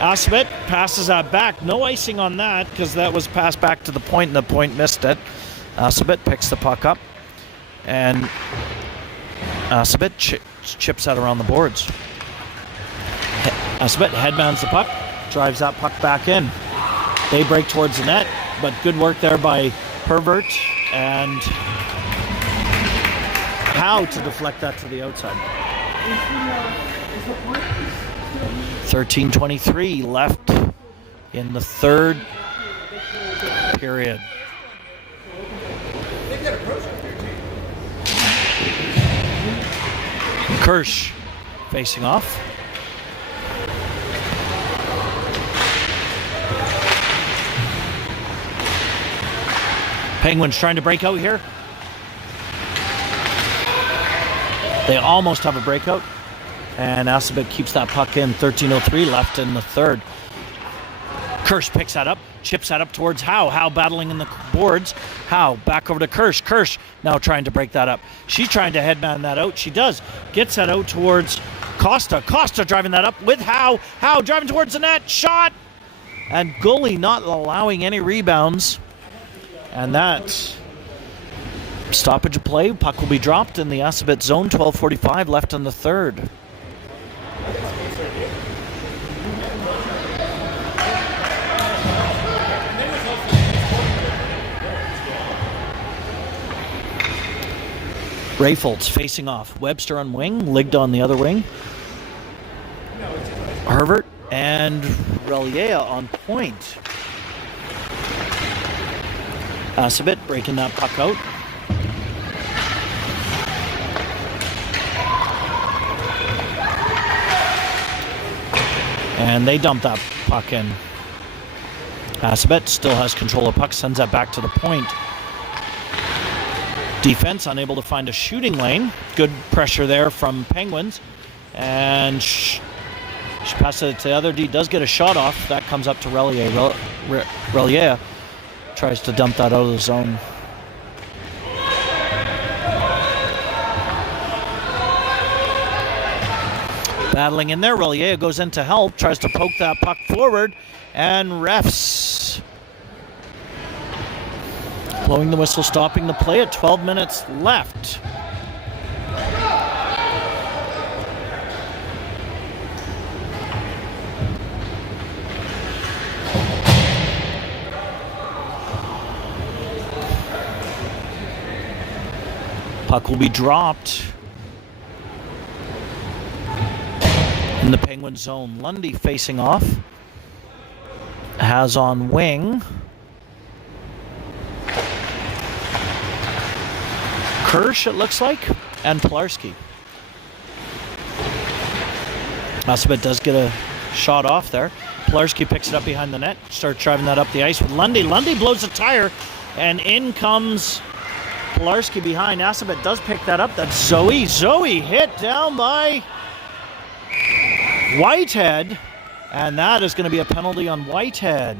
Assabet passes that back. No icing on that because that was passed back to the point and the point missed it. Assabet picks the puck up. And Assabet chips that around the boards. Assabet headman's the puck, drives that puck back in. They break towards the net, but good work there by Herbert and Howe to deflect that to the outside. 13:23 left in the third period. Kirsch facing off. Penguins trying to break out here. They almost have a breakout. And Assabet keeps that puck in. 13:03 left in the third. Kirsch picks that up, chips that up towards Howe. Howe battling in the boards. Howe back over to Kirsch. Kirsch now trying to break that up. She's trying to headman that out. She does. Gets that out towards Costa. Costa driving that up with Howe. Howe driving towards the net. Shot! And goalie not allowing any rebounds. And that stoppage of play. Puck will be dropped in the Assabet zone. 12:45 left in the third. Rayfolds facing off. Webster on wing, Ligda on the other wing. Herbert and Relier on point. Assabet breaking that puck out. And they dump that puck in. Assabet still has control of puck, sends that back to the point. Defense unable to find a shooting lane. Good pressure there from Penguins. And she passes it to the other D. Does get a shot off. That comes up to Relier. Relier tries to dump that out of the zone. Battling in there. Relier goes in to help. Tries to poke that puck forward. And refs blowing the whistle, stopping the play at 12 minutes left. Puck will be dropped in the Penguin zone. Lundy facing off. Has on wing. Kirsch, it looks like, and Pilarski. Assabet does get a shot off there. Pilarski picks it up behind the net, starts driving that up the ice with Lundy. Lundy blows a tire, and in comes Pilarski behind. Assabet does pick that up. That's Zoe. Zoe hit down by Whitehead, and that is going to be a penalty on Whitehead.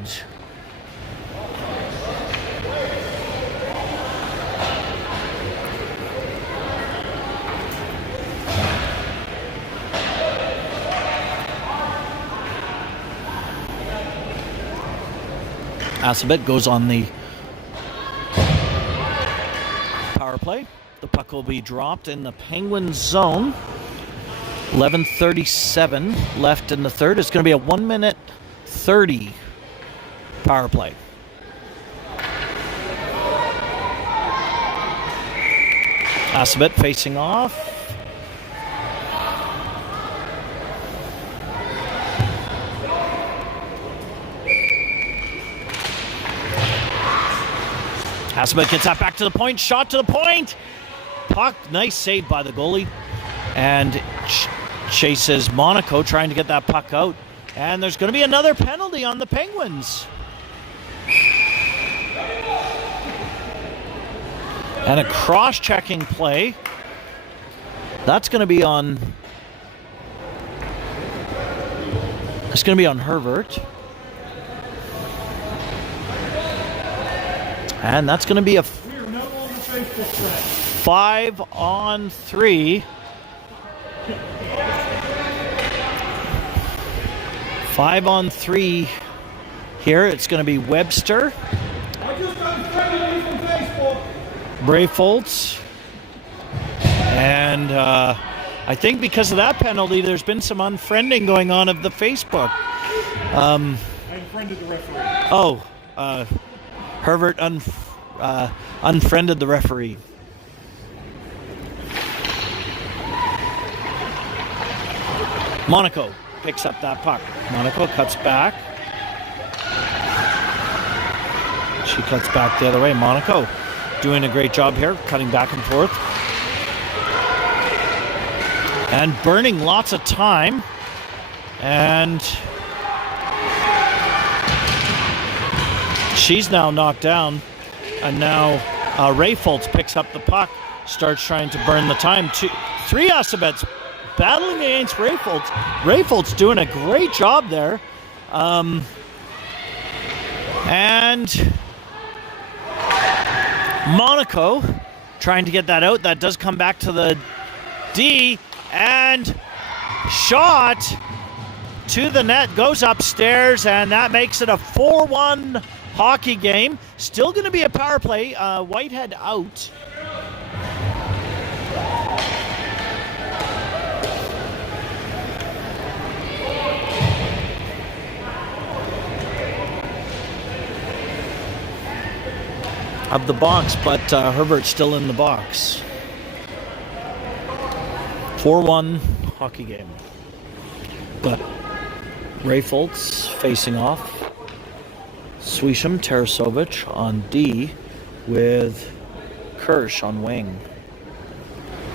Assabet goes on the power play. The puck will be dropped in the Penguin zone. 11:37 left in the third. It's going to be a 1 minute 30 power play. Assabet facing off. Assabet gets that back to the point. Shot to the point. Puck, nice save by the goalie. And chases Monaco, trying to get that puck out. And there's going to be another penalty on the Penguins. And a cross-checking play. That's going to be on... It's going to be on Herbert. And that's going to be a 5-on-3. 5-on-3 here. It's going to be Webster, Brayfoltz, And I think because of that penalty, there's been some unfriending going on of the Facebook. I unfriended the referee. Oh, Herbert unfriended the referee. Monaco picks up that puck. Monaco cuts back. She cuts back the other way. Monaco doing a great job here, cutting back and forth. And burning lots of time. And she's now knocked down. And now Ray Foltz picks up the puck, starts trying to burn the time. 3 Assabets battling against Ray Foltz. Ray Foltz doing a great job there. And Monaco trying to get that out. That does come back to the D. And shot to the net, goes upstairs, and that makes it a 4-1 hockey game. Still going to be a power play. Whitehead out. Of the box, but Herbert's still in the box. 4-1 hockey game. But Ray Foltz facing off. Swisham, Tarasovic on D with Kirsch on wing.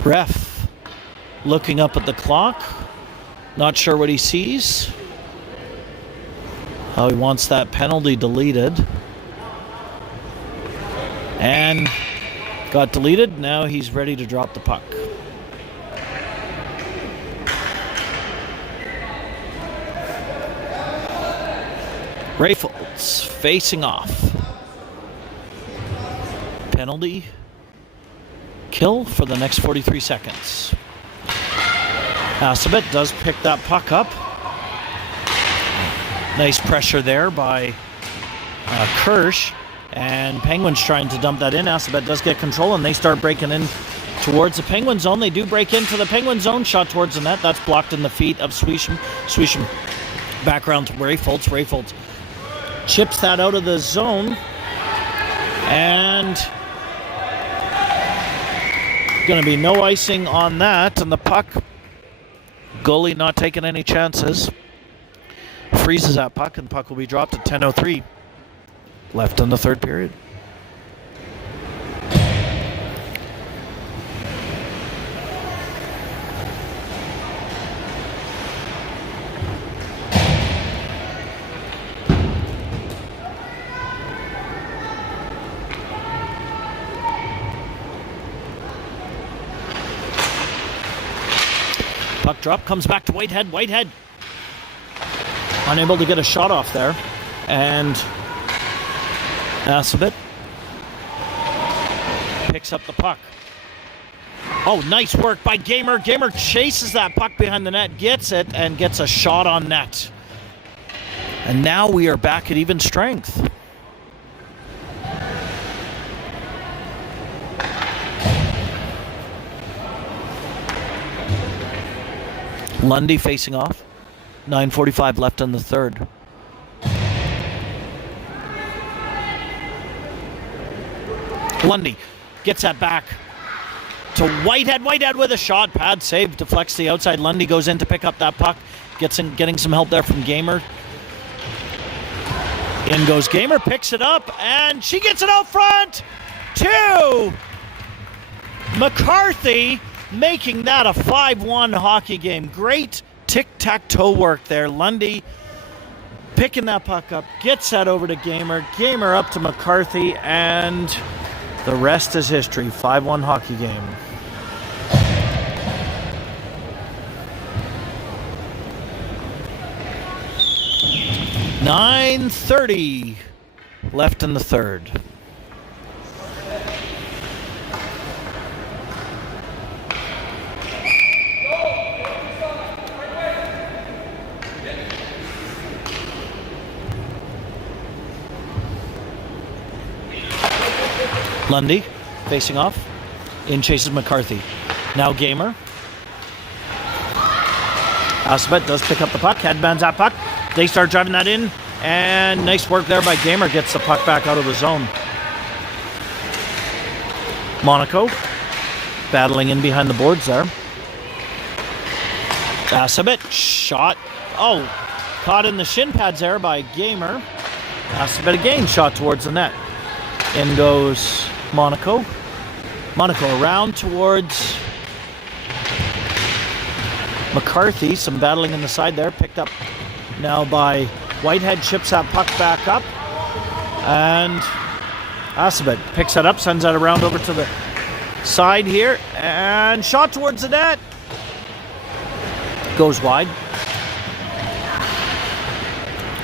Ref looking up at the clock. Not sure what he sees. How he wants that penalty deleted. And got deleted. Now he's ready to drop the puck. Ray Foltz facing off. Penalty kill for the next 43 seconds. Assabet does pick that puck up. Nice pressure there by Kirsch. And Penguins trying to dump that in. Assabet does get control, and they start breaking in towards the Penguin zone. They do break into the Penguin zone. Shot towards the net. That's blocked in the feet of Swisham. Swisham back around to Ray Foltz. Ray Foltz chips that out of the zone. And going to be no icing on that. And the puck, goalie not taking any chances. Freezes that puck, and the puck will be dropped at 10:03 left in the third period. Puck drop, comes back to Whitehead. Whitehead unable to get a shot off there. And Assabet picks up the puck. Oh, nice work by Gamer. Gamer chases that puck behind the net, gets it, and gets a shot on net. And now we are back at even strength. Lundy facing off. 9:45 left in the third. Lundy gets that back to Whitehead. Whitehead with a shot. Pad save. Deflects the outside. Lundy goes in to pick up that puck. Getting some help there from Gamer. In goes Gamer. Picks it up. And she gets it out front to McCarthy. Making that a 5-1 hockey game. Great tic-tac-toe work there. Lundy picking that puck up. Gets that over to Gamer. Gamer up to McCarthy. And the rest is history. 5-1 hockey game. $9:30 left in the third. Lundy facing off. In chases McCarthy. Now Gamer. Assabet does pick up the puck, headbands that puck. They start driving that in, and nice work there by Gamer. Gets the puck back out of the zone. Monaco battling in behind the boards there. Assabet shot. Oh, caught in the shin pads there by Gamer. Assabet again shot towards the net. In goes Monaco. Monaco around towards McCarthy. Some battling in the side there. Picked up now by Whitehead. Chips that puck back up. And Assabet picks that up. Sends that around over to the side here. And shot towards the net. Goes wide.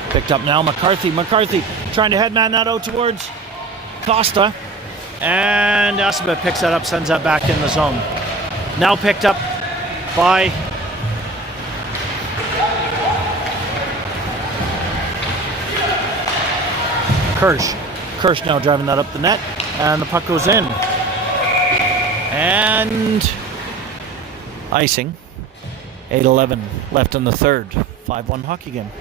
Picked up now McCarthy. McCarthy trying to headman that out towards Costa. And Assabet picks that up, sends that back in the zone. Now picked up by Kirsch. Kirsch now driving that up the net, and the puck goes in. And icing. 8:11 left in the third. 5-1 hockey game.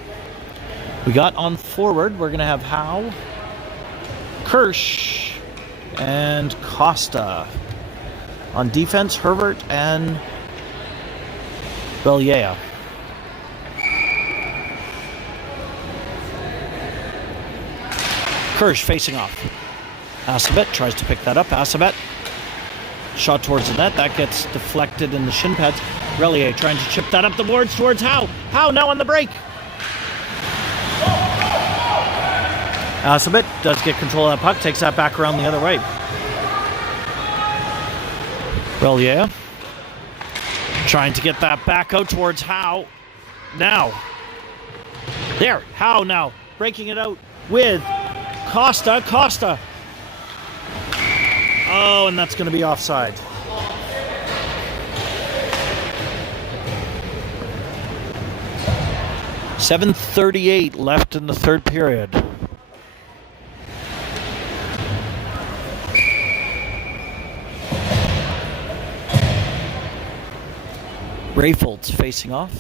We got on forward. We're going to have Howe, Kirsch, and Costa. On defense, Herbert and Belliea. Kirsch facing off. Assabet tries to pick that up. Assabet shot towards the net. That gets deflected in the shin pads. Relier trying to chip that up the boards towards Howe. Howe now on the break. Assabet does get control of that puck, takes that back around the other way. Relier trying to get that back out towards Howe. Now. There, Howe now breaking it out with Costa. Costa. Oh, and that's going to be offside. .738 left in the third period. Rayfolds facing off.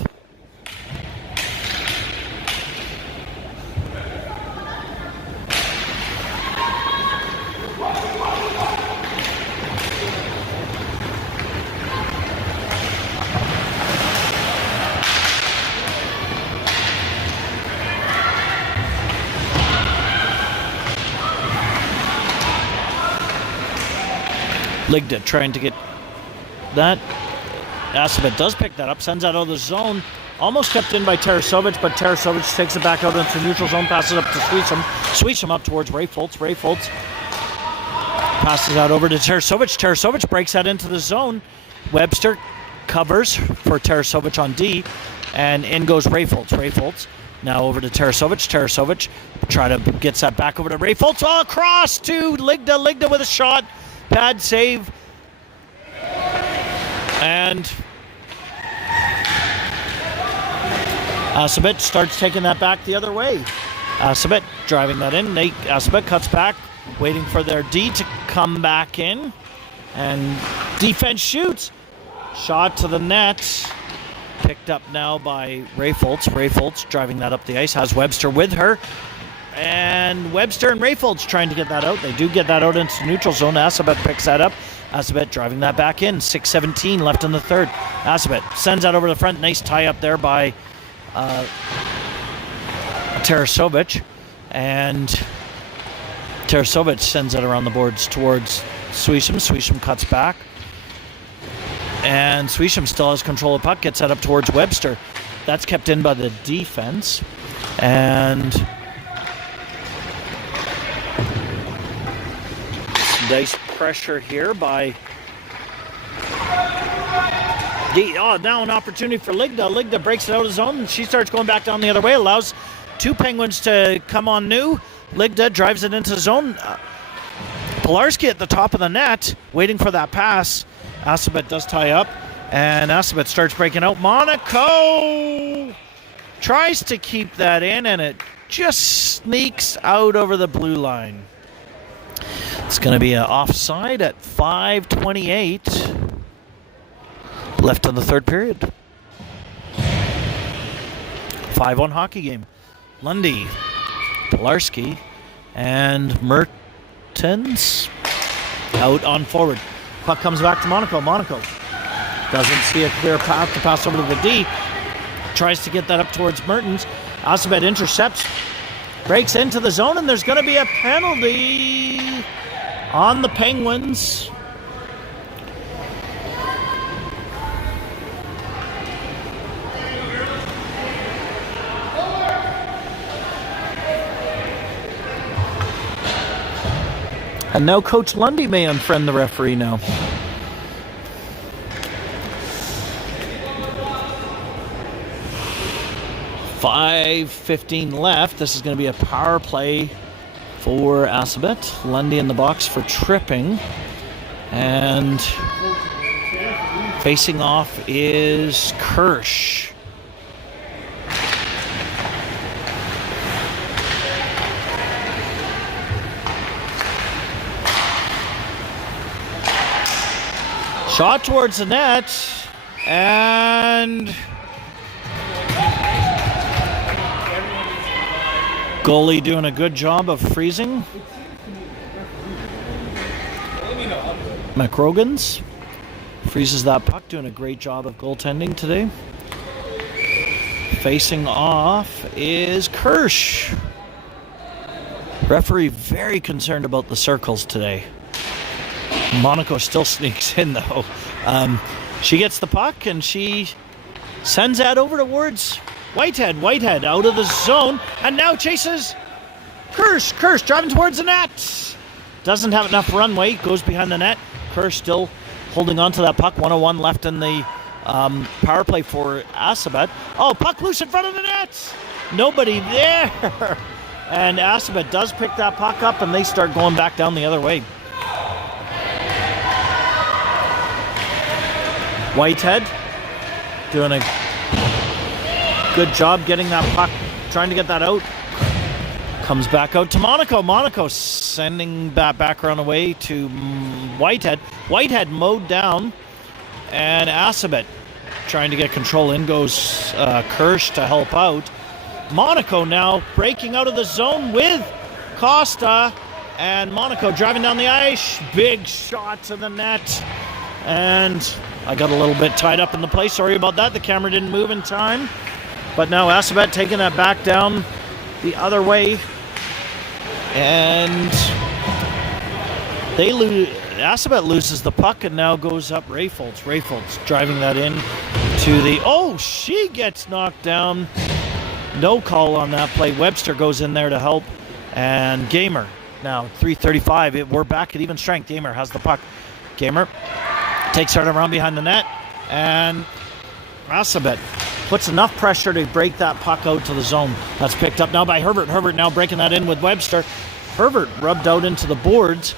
Ligda trying to get that. Assabet does pick that up, sends that out of the zone. Almost kept in by Tarasovic, but Tarasovic takes it back out into neutral zone, passes up to Swisham. Swisham up towards Rayfolds. Rayfolds passes out over to Tarasovic. Tarasovic breaks that into the zone. Webster covers for Tarasovic on D, and in goes Rayfolds. Rayfolds now over to Tarasovic. Tarasovic gets that back over to Rayfolds. All across to Ligda. Ligda with a shot. Pad save. And Assabet starts taking that back the other way. Assabet driving that in. Assabet cuts back, waiting for their D to come back in. And defense shoots. Shot to the net. Picked up now by Rayfolds. Rayfolds driving that up the ice. Has Webster with her. And Webster and Rayfolds trying to get that out. They do get that out into neutral zone. Assabet picks that up. Assabet driving that back in. 6:17 left in the third. Assabet sends that over the front. Nice tie up there by Tarasovic. And Tarasovic sends it around the boards towards Swisham. Swisham cuts back. And Swisham still has control of the puck. Gets that up towards Webster. That's kept in by the defense. And nice pressure here by now an opportunity for Ligda. Ligda breaks it out of the zone, and she starts going back down the other way. Allows two Penguins to come on new. Ligda drives it into the zone. Pilarski at the top of the net, waiting for that pass. Assabet does tie up, and Assabet starts breaking out. Monaco tries to keep that in, and it just sneaks out over the blue line. It's going to be an offside at 5:28. left in the third period. 5-1 hockey game. Lundy, Pilarski, and Mertens out on forward. Puck comes back to Monaco. Monaco doesn't see a clear path to pass over to the D. Tries to get that up towards Mertens. Assabet intercepts, breaks into the zone, and there's going to be a penalty on the Penguins. And now Coach Lundy may unfriend the referee now. .5:15 left. This is going to be a power play for Assabet. Lundy in the box for tripping. And facing off is Kirsch. Shot towards the net, and goalie doing a good job of freezing. McRogans freezes that puck, doing a great job of goaltending today. Facing off is Kirsch. Referee very concerned about the circles today. Monaco still sneaks in, though. She gets the puck, and she sends that over towards Whitehead. Whitehead out of the zone, and now chases Kirsch. Kirsch driving towards the net. Doesn't have enough runway. Goes behind the net. Kirsch still holding on to that puck. 1:01 left in the power play for Assabet. Oh, puck loose in front of the net. Nobody there. And Assabet does pick that puck up, and they start going back down the other way. Whitehead doing a good job getting that puck, trying to get that out. Comes back out to Monaco. Monaco sending that back run away to Whitehead. Whitehead mowed down, and Assabet trying to get control. In goes Kirsch to help out. Monaco now breaking out of the zone with Costa, and Monaco driving down the ice. Big shot to the net, and I got a little bit tied up in the play. Sorry about that. The camera didn't move in time. But now Assabet taking that back down the other way. And Assabet loses the puck, and now goes up Rayfolds. Rayfolds driving that in to the... Oh, she gets knocked down. No call on that play. Webster goes in there to help. And Gamer, now 3:35. We're back at even strength. Gamer has the puck. Gamer takes her around behind the net, and Assabet puts enough pressure to break that puck out to the zone. That's picked up now by Herbert. Herbert now breaking that in with Webster. Herbert rubbed out into the boards.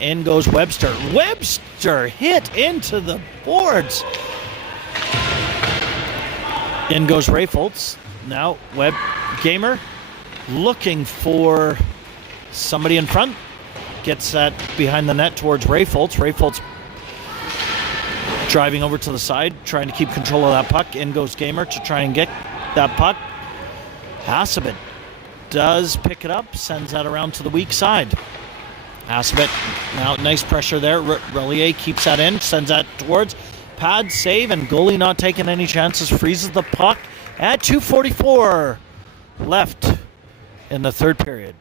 In goes Webster. Webster hit into the boards. In goes Rayfolds. Now Gamer looking for somebody in front. Gets that behind the net towards Rayfolds. Rayfolds driving over to the side, trying to keep control of that puck. In goes Gamer to try and get that puck. Assabet does pick it up, sends that around to the weak side. Assabet, now nice pressure there. Relier keeps that in, sends that towards. Pad save, and goalie not taking any chances, freezes the puck at 2:44 left in the third period.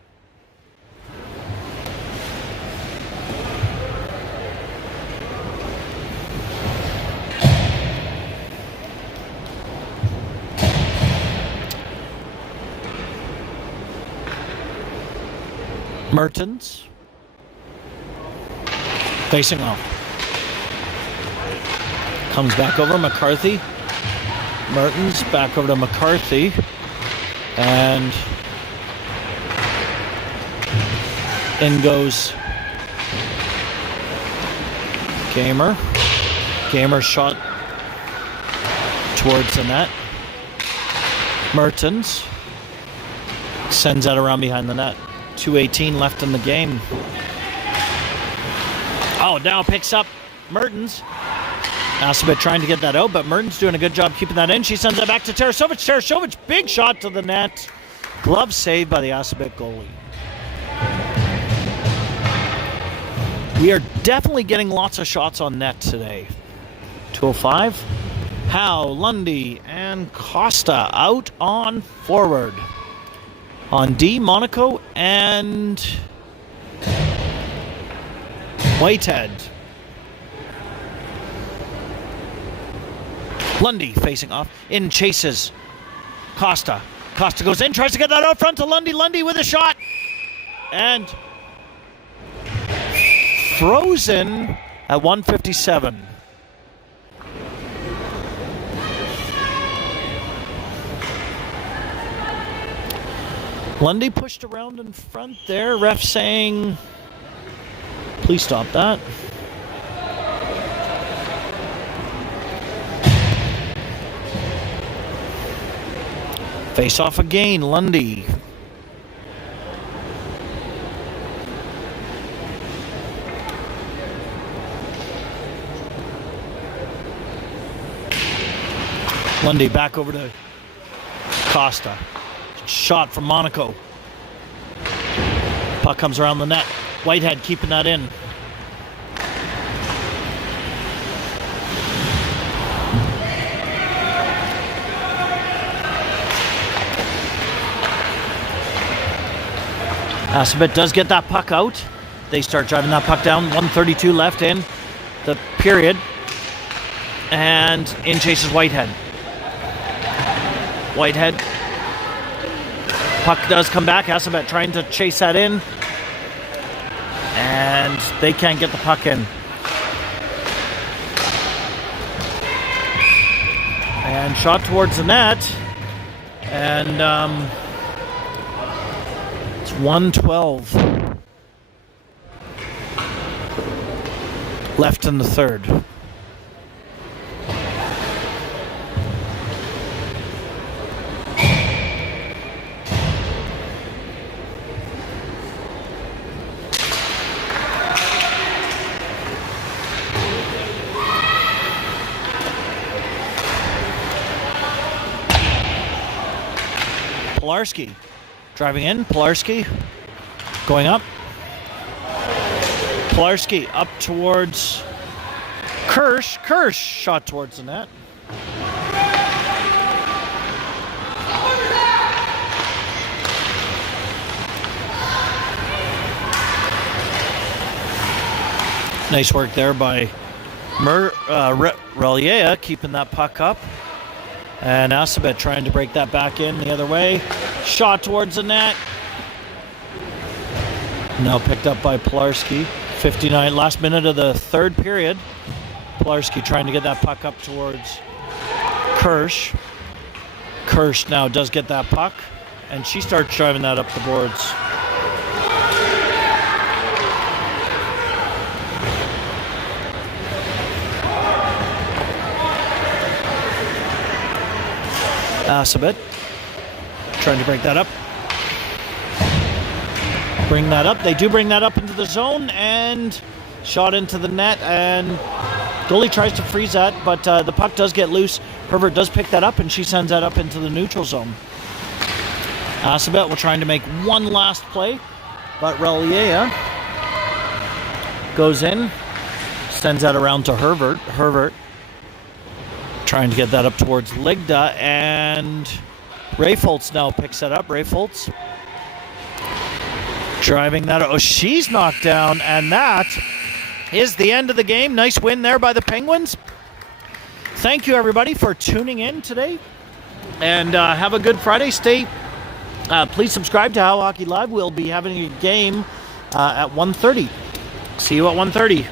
Mertens facing off. Comes back over McCarthy. Mertens back over to McCarthy. And in goes Gamer. Gamer shot towards the net. Mertens sends that around behind the net. 2:18 left in the game. Oh, now picks up Mertens. Assabet trying to get that out, but Merton's doing a good job keeping that in. She sends it back to Tarasovic. Tarasovic, big shot to the net. Glove saved by the Assabet goalie. We are definitely getting lots of shots on net today. 205. Howe, Lundy, and Costa out on forward. On D, Monaco and Whitehead. Lundy facing off. In chases. Costa. Costa goes in, tries to get that out front to Lundy. Lundy with a shot. And frozen at 157. Lundy pushed around in front there. Ref saying, please stop that. Face off again, Lundy. Lundy back over to Costa. Shot from Monaco. Puck comes around the net. Whitehead keeping that in. Assabet does get that puck out. They start driving that puck down. 1:32 left in the period. And in chases Whitehead. Whitehead. Puck does come back. Assabet trying to chase that in. And they can't get the puck in. And shot towards the net. And it's 1:12 left in the third. Pilarski driving in. Pilarski going up. Pilarski up towards Kirsch. Kirsch shot towards the net. Nice work there by Relier keeping that puck up. And Assabet trying to break that back in the other way. Shot towards the net. Now picked up by Pilarski. 59, last minute of the third period. Pilarski trying to get that puck up towards Kirsch. Kirsch now does get that puck. And she starts driving that up the boards. Assabet trying to break that up. Bring that up. They do bring that up into the zone and shot into the net. And goalie tries to freeze that, but the puck does get loose. Herbert does pick that up and she sends that up into the neutral zone. Assabet will trying to make one last play, but Relier goes in, sends that around to Herbert. Herbert trying to get that up towards Ligda, and Rayfoltz now picks that up. Rayfoltz driving that. Oh, she's knocked down, and that is the end of the game. Nice win there by the Penguins. Thank you, everybody, for tuning in today, and have a good Friday. Please subscribe to How Hockey Live. We'll be having a game at 1:30. See you at 1:30.